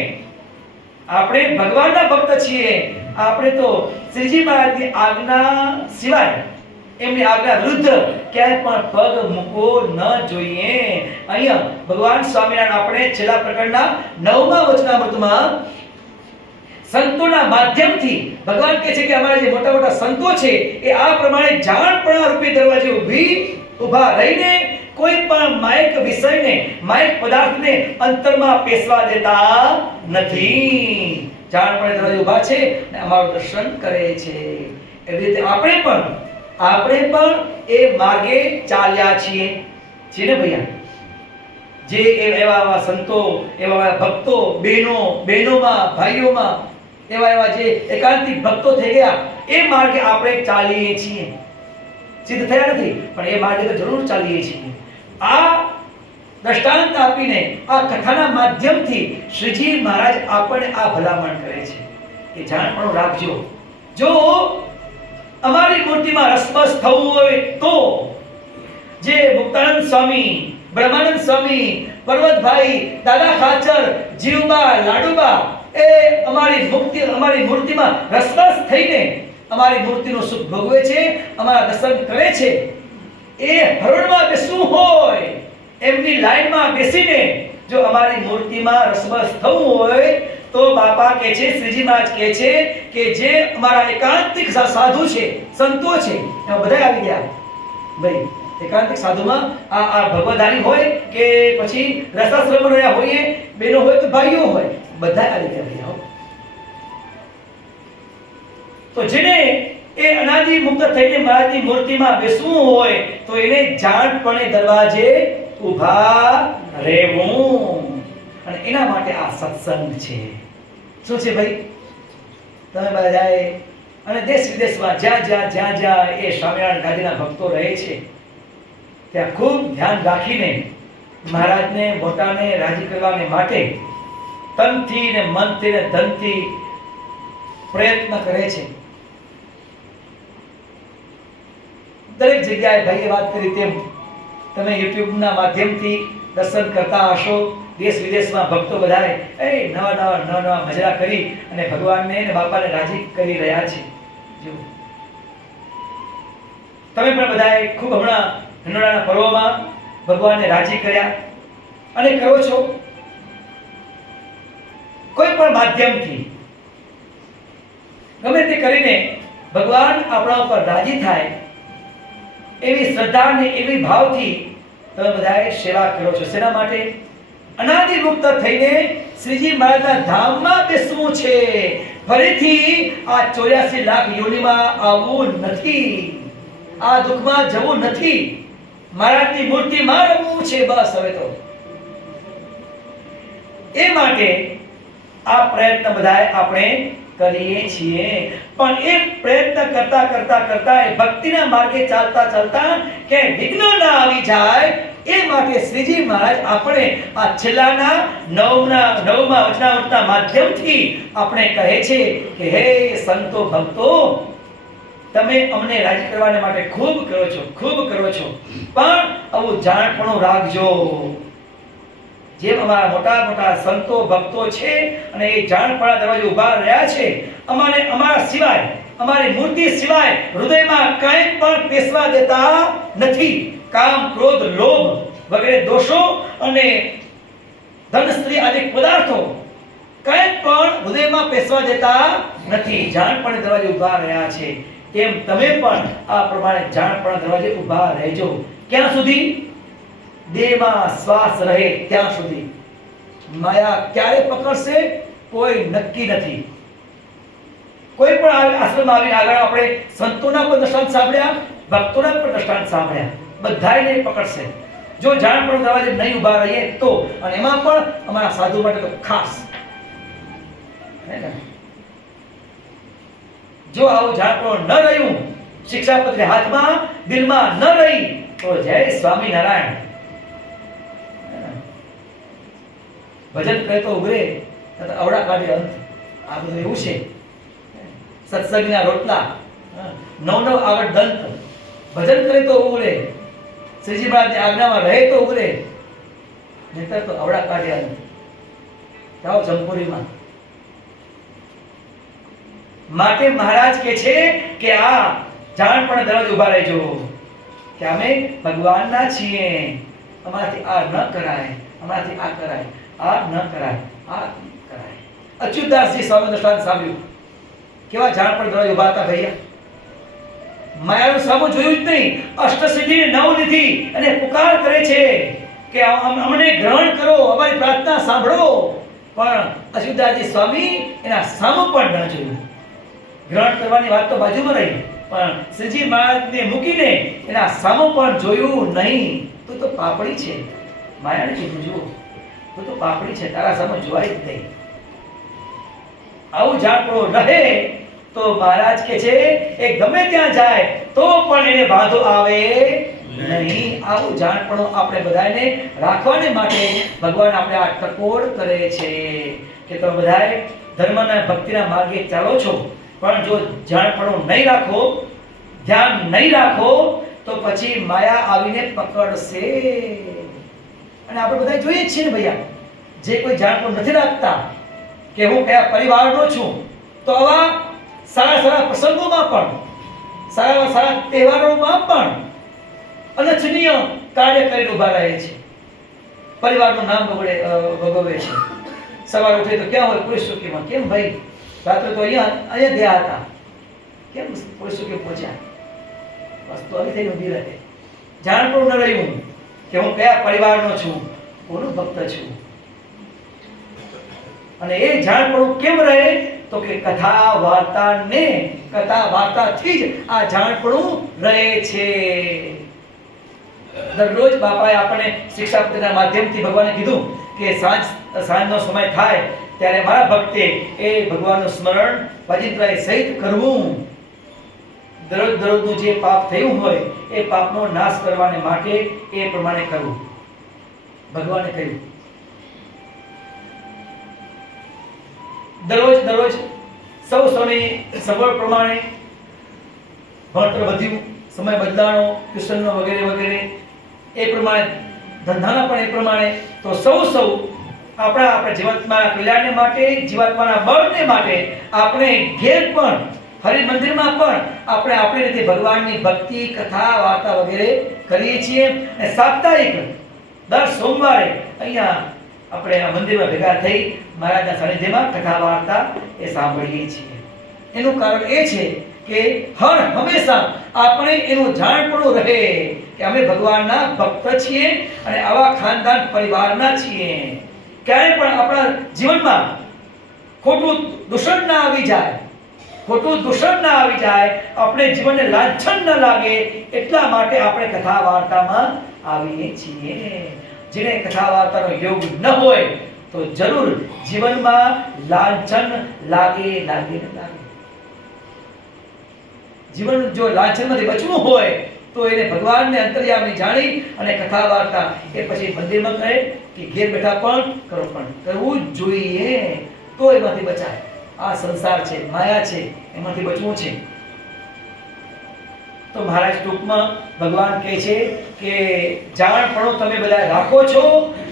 આપણે તો શ્રીજી મહારાજની આજ્ઞા સિવાય, એમની આજ્ઞા વિરુદ્ધ ક્યાંય પણ પગ મૂકવો ન જોઈએ. અહીંયા ભગવાન સ્વામિનારાયણ આપણે છેલ્લા પ્રકરણના 9મા વચનામૃતમાં સંતોના માધ્યમથી ભગવાન કહે છે કે અમારા જે મોટા મોટા સંતો છે એ આ પ્રમાણે જાણપણા રૂપી દરવાજે ઊભા રહીને કોઈ પણ માયક વિષયને, માયક પદાર્થને અંતરમાં પેસવા દેતા નથી. જાણપણે દરવાજે ઊભા છે અને અમારું દર્શન કરે છે. એવી રીતે આપણે પણ એ માર્ગે ચાલ્યા છીએ ને ભૈયા. જે એવા સંતો, એવા ભક્તો, બહેનોમાં, ભાઈઓમાં એવા જે એકાંતિક ભક્તો થઈ ગયા, એ માર્ગે આપણે ચાલીએ છીએ. સિદ્ધ થયા નથી, પણ એ માર્ગે તો જરૂર ચાલીએ છીએ. આ દ્રષ્ટાંત આપીને, આ કથાના માધ્યમથી શ્રીજી મહારાજ આપણને આ ભલામણ કરે છે કે જાણપણું રાખજો. જો અમારી મૂર્તિમાં રસબસ થવું હોય તો જે મુક્તાનંદ સ્વામી, બ્રહ્માનંદ સ્વામી, પર્વતભાઈ, દાદા ખાચર, જીવબા, લાડુબા એ અમારી મૂર્તિમાં રસબસ થઈને અમારી મૂર્તિનું સુખ ભોગવે છે, અમારા દર્શન કરે છે. એ હરોળમાં બેસવું હોય, એમની લાઈનમાં બેસીને જો અમારી મૂર્તિમાં રસબસ થવું હોય તો બાપા કહે છે, શ્રીજી મહારાજ કહે છે કે જે અમારા એકાંતિક સાધુ છે, સંતો છે, એમાં બધા આવી ગયા ભાઈ. એકાંતિક સાધુમાં આ ભગવધારી હોય કે પછી રસાશ્રમ રહ્યા હોઈએ, બહેનો હોય કે ભાઈઓ હોય, બધા આવી ગયા. તો જેને એ અનાદિ મુક્ત થઈને મહારાજની મૂર્તિમાં બેસવું હોય તો એને જાણપણે દરવાજે ઊભા રહેવું. અને એના માટે આ સત્સંગ છે. શું છે ભાઈ? તમે બધાએ અને દેશ વિદેશમાં જ્યાં એ સ્વામિનારાયણ ગાદીના ભક્તો રહે છે ત્યાં ખૂબ ધ્યાન રાખીને મહારાજને, મોટાને રાજી કરવાને માટે તનથી ને મનથી ને ધનથી પ્રયત્ન કરે છે. દરેક જગ્યાએ ભાઈએ વાત કરી તેમ તમે યુટ્યુબના માધ્યમથી દર્શન કરતા હશો. દેશ વિદેશમાં ભક્તો બધાએ નવા મજરા કરી અને ભગવાનને અને બાપાને રાજી કરી રહ્યા છે. જો તમે પણ બધાએ ખૂબ હમણાં હિંડોળાના પર્વમાં ભગવાનને રાજી કર્યા. અને કરો છો કોઈ પણ માધ્યમથી, ગમે તે કરીને ભગવાન આપણા ઉપર રાજી થાય એવી શ્રદ્ધા અને એવી ભાવથી તમે બધાએ સેવા કરો છો. શેના માટે? અનાદિ મુક્ત થઈને શ્રીજી મહારાજના ધામમાં બેસવું છે. ફરીથી આ 84 લાખ યોનિમાં આવવું નથી, આ દુઃખમાં જવું નથી, મહારાજની મૂર્તિમાં રમવું છે. બસ હવે તો એ માટે આ પ્રયત્ન બધાએ આપણે કરીએ છીએ. પણ એ પ્રયત્ન કરતા કરતા કરતા એ ભક્તિના માર્ગે ચાલતા ચાલતા કે વિઘ્ન ના આવી જાય એ માટે શ્રીજી મહારાજ આપણે આ છેલ્લાના નવમા વચનામૃતના માધ્યમથી આપણે કહે છે કે હે સંતો ભક્તો, તમે અમને રાજી કરવા માટે ખૂબ કરો છો, પણ આવું જાણપણું રાખજો. જેમ અમારા મોટા મોટા સંતો ભક્તો છે અને એ જાણપણા દરવાજે ઊભા રહ્યા છે, અમારા સિવાય, અમારી મૂર્તિ સિવાય હૃદયમાં કંઈ પણ પેસવા દેતા નથી. કામ, ક્રોધ, લોભ વગેરે દોષો અને ધન, સ્ત્રી આદિ પદાર્થો કંઈ પણ હૃદયમાં પેસવા દેતા નથી. જાણપણા દરવાજે ઊભા રહ્યા છે તેમ તમે પણ આ પ્રમાણે જાણપણા દરવાજે ઊભા રહેજો. ક્યાં સુધી? દેહમાં શ્વાસ રહે ત્યાં સુધી. માયા ક્યારે પકડશે કોઈ નક્કી નથી. કોઈ પણ આશ્રમમાં આવીને આગળ આપણે સંતોના પણ દ્રષ્ટાંત સાંભળ્યા, ભક્તોના પણ દ્રષ્ટાંત સાંભળ્યા, બધાયને પકડશે જો જાણપણ દરવાજે નહીં ઊભા રહીએ તો. અને એમાં પણ અમારા સાધુ માટે તો ખાસ, જો આવું જાણપણ ન રહ્યું, શિક્ષાપત્ર હાથમાં દિલમાં ન રહી તો જય સ્વામિનારાયણ. ભજન કરે તો ઉભરે, અવડા કાઢે અંત. આ બધું એવું છે. સત્સંગના રોટલા, નવ આગળ દંત. ભજન કરે તો ઉભરે, શ્રીજી મહારાજની આજ્ઞામાં રહે તો ઉભરે, નહીતર તો અવડા કાઢે અંત. જાઓ જમપુરીમાં. માટે મહારાજ કહે છે કે આ જાણપણ દરવાજે ઊભા રહેજો કે અમે ભગવાનના છીએ, અમારાથી આ ન કરાય, અમારાથી આ કરાય, આ ન કરાય, આ કરાય. અચ્યુતદાસજી સ્વામી દ્રષ્ટાંત સાંભળ્યું, કેવા જાણપણ દરવાજે ઊભા હતા ભૈયા. માયાનું સામું જોયું જ નહીં, અષ્ટસિદ્ધિ નવનિધિ અને પુકાર કરે છે કે અમને ગ્રહણ કરો, અમારી પ્રાર્થના સાંભળો. પણ અચ્યુતદાસજી સ્વામી એના સામું પણ ન જોયું. ગ્રહણ કરવાની વાત તો બાજુમાં રહી, પણ શ્રીજી મહારાજને મૂકીને એના સામું પણ જોયું નહીં. તું તો પાપડી છે. માયાને કીધું, જુઓ તું તો પાપડી છે, તારા સામે જોવાય જ નહીં. આવું જાણપણું રહે તો મહારાજ કે છે એ ગમે ત્યાં જાય તો પણ એને વાંધો આવે નહીં. આવું જાણપણું આપણે બધાને રાખવાને માટે ભગવાન આપણે આ ટકોર કરે છે કે તમે બધાએ ધર્મના ભક્તિના માર્ગે ચાલો છો, પણ જો જાણપણું નહીં રાખો, ધ્યાન નહીં રાખો તો પછી માયા આવીને પકડશે. અને આપણે બધા જોઈએ જ છીએ ને ભૈયા, જે કોઈ જાણપણ નથી રાખતા કે હું કયા પરિવારનો છું, તો આવા સારા સારા પ્રસંગોમાં પણ, સારા સારા તહેવારોમાં પણ અનચનીય કાર્ય કરીને ઊભા રહે છે, પરિવારનું નામ ભોગવે છે. સવારે ઉઠે તો ક્યાં હોય? પોલીસ ચોકીમાં. કેમ ભાઈ? રાત્રે તો અહીંયા ગયા હતા. કેમ પોલીસ ચોકી પહોંચ્યા? વસ્તુ આવી થઈને ઊભી રહે. જાણપણ ન રહ્યું કે હું કયા પરિવારનો છું, કોનો ભક્ત છું. અને એ જાણપણું કેમ રહે તો કે કથા વાર્તાથી જ આ જાણપણું રહે છે. દરરોજ બાપાએ આપણને શિક્ષાપત્રના માધ્યમથી ભગવાને કીધું કે સાંજનો સમય થાય ત્યારે મારા ભક્તે એ ભગવાનનું સ્મરણ ભજિંત્રાએ સહિત કરવું. દરરોજનું જે પાપ થયું હોય એ પાપનો નાશ કરવાને માટે એ પ્રમાણે કરવું. ભગવાને કહ્યું દરરોજ સૌની સગવડ પ્રમાણે ભણતર વધ્યું, સમય બદલાણો, ટ્યુશનનો વગેરે વગેરે, એ પ્રમાણે ધંધાના પણ એ પ્રમાણે. તો સૌ આપણા જીવાત્માના કલ્યાણને માટે, જીવાત્માના બળને માટે આપણે ઘેર પણ, હરિ મંદિરમાં પણ આપણે આપણી રીતે ભગવાનની ભક્તિ, કથા, વાર્તા વગેરે કરીએ છીએ. અને સાપ્તાહિક દર સોમવારે અહીંયા આપણે આ મંદિરમાં ભેગા થઈ મહારાજના સાનિધ્યમાં કથા વાર્તા એ સાંભળીએ છીએ. એનું કારણ એ છે કે હર હંમેશા આપણે એનું જાણપણું રહે કે અમે ભગવાનના ભક્ત છીએ અને આવા ખાનદાન પરિવારના છીએ. ક્યારે પણ આપણા જીવનમાં ખોટું દૂષણ ના આવી જાય, આપણે જીવનને લાંછન ન લાગે એટલા માટે આપણે કથા વાર્તામાં આવીએ છીએ. જેને કથા વાર્તાનો યોગ ન હોય તો જરૂર જીવનમાં લાંછન લાગે. જીવન જો લાંછનમાંથી બચવું હોય તો એને ભગવાનને અંતર્યામી જાણી અને કથા વાર્તા એ પછી મંદિરમાં કરે કે ઘેર બેઠા પણ કરવું જ જોઈએ, તો એમાંથી બચાય. આ સંસાર છે, માયા છે, એમાંથી બચવું છે. તો મહારાજ ટૂંકમાં ભગવાન કહે છે કે જાણપણું તમે બધા રાખો છો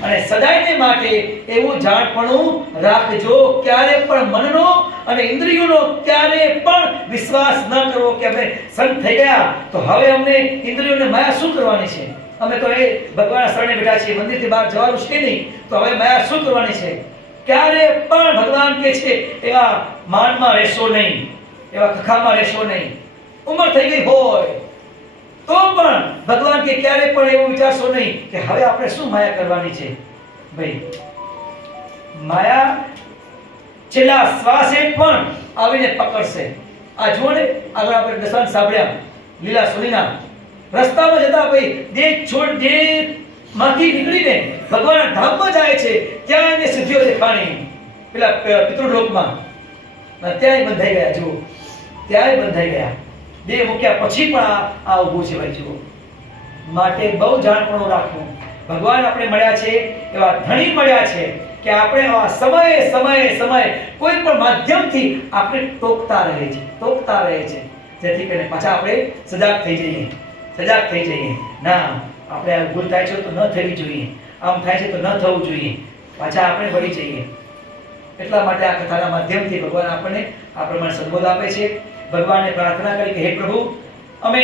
અને સદાયને માટે એવું જાણપણું રાખજો. ક્યારે પણ મનનો અને ઇન્દ્રિયોનો ક્યારે પણ વિશ્વાસ ન કરવો કે અમે સંત થઈ ગયા તો હવે અમને ઇન્દ્રિયોને માયા શું કરવાની છે, અમે તો એ ભગવાનના શરણે બેઠા છીએ, મંદિરથી બહાર જવાનું છે નહીં, તો હવે માયા શું કરવાની છે. ક્યારે પણ ભગવાન કહે છે એવા માનમાં રહેશો નહીં, એવા ખખામાં રહેશો નહીં. ઉંમર થઈ ગઈ હોય તો પણ ભગવાન કે ક્યારે પણ એવું વિચારશો નહીં કે હવે આપણે શું માયા કરવાની છે. ભાઈ માયા છેલ્લા શ્વાસે પણ આવીને પકડશે. આ જુઓ ને, આગળ આપણે દર્શન સાંભળ્યા લીલા સુરીના રસ્તામાં જતા ભાઈ દેહ માંથી નીકળીને ભગવાનના ધામમાં જાય છે, ત્યાં એને સિદ્ધિઓ દેખાણી પેલા પિતૃલોકમાં, ત્યાંય બંધાઈ ગયા. જુઓ, ત્યાંય બંધાઈ ગયા. દેહ મૂક્યા પછી પણ આ ઊભું છે. ભાઈ જુઓ, માટે બહુ જાણપણું રાખવું. ભગવાન આપણે મળ્યા છે, એવા ધણી મળ્યા છે કે આપણે આ સમય કોઈ પણ માધ્યમથી આપણે ટોકતા રહે છે, જેથી કરીને પાછા આપણે સજાગ થઈ જઈએ. ના, આપણે આ ભૂલ થાય છે તો ન થવી જોઈએ, આમ થાય છે તો ન થવું જોઈએ, પાછા આપણે વળી જઈએ. એટલા માટે આ કથાના માધ્યમથી ભગવાન આપણને આ પ્રમાણે સંબોધ આપે છે. ભગવાનને પ્રાર્થના કરી કે હે પ્રભુ, અમે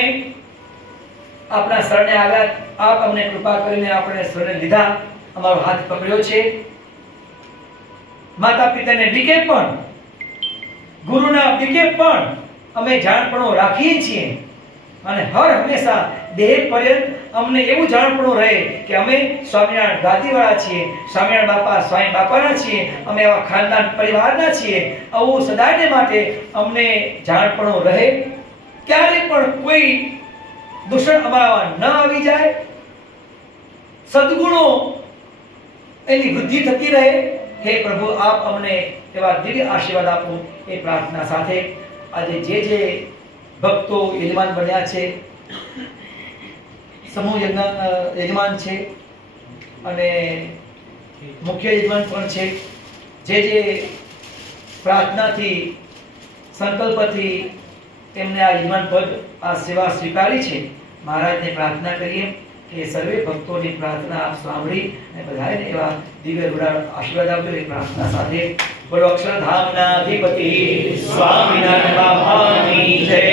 આપના શરણે આવ્યા, આપ અમને કૃપા કરીને આપણે શરણે લીધા, અમારો હાથ પકડ્યો છે. માતા પિતાને બીકે પણ, ગુરુના બીકે પણ અમે જાણપણું રાખીએ છીએ અને હર હંમેશા દેહ પર્યંત અમને એવું જાણપણું રહે કે અમે સ્વામિનારાયણ ગાદીવાળા છીએ, સ્વામી બાપાના છીએ, અમે એવા ખાનદાન પરિવારના છીએ. આવું સદાયને માટે અમને જાણપણું રહે. ક્યારે પણ કોઈ દૂષણ અમારામાં ન આવી જાય, સદગુણો એની વૃદ્ધિ થતી રહે. હે પ્રભુ, આપ અમને એવા દિવ્ય આશીર્વાદ આપો. એ પ્રાર્થના સાથે આજે જે ભક્તો યજમાન બન્યા છે, સમૂહ યજમાન છે અને મુખ્ય યજમાન પણ છે, જે પ્રાર્થનાથી સંકલ્પથી એમને આ યજમાન પદ આ સેવા સ્વીકારી છે, મહારાજને પ્રાર્થના કરીએ કે સર્વે ભક્તોની પ્રાર્થના આપ સાંભળી અને બધાને એવા દિવ્ય આશીર્વાદ આપજો. એ પ્રાર્થના સાથે બોલો અક્ષરધામના અધિપતિ સ્વામિનારાયણ બાપાની જય.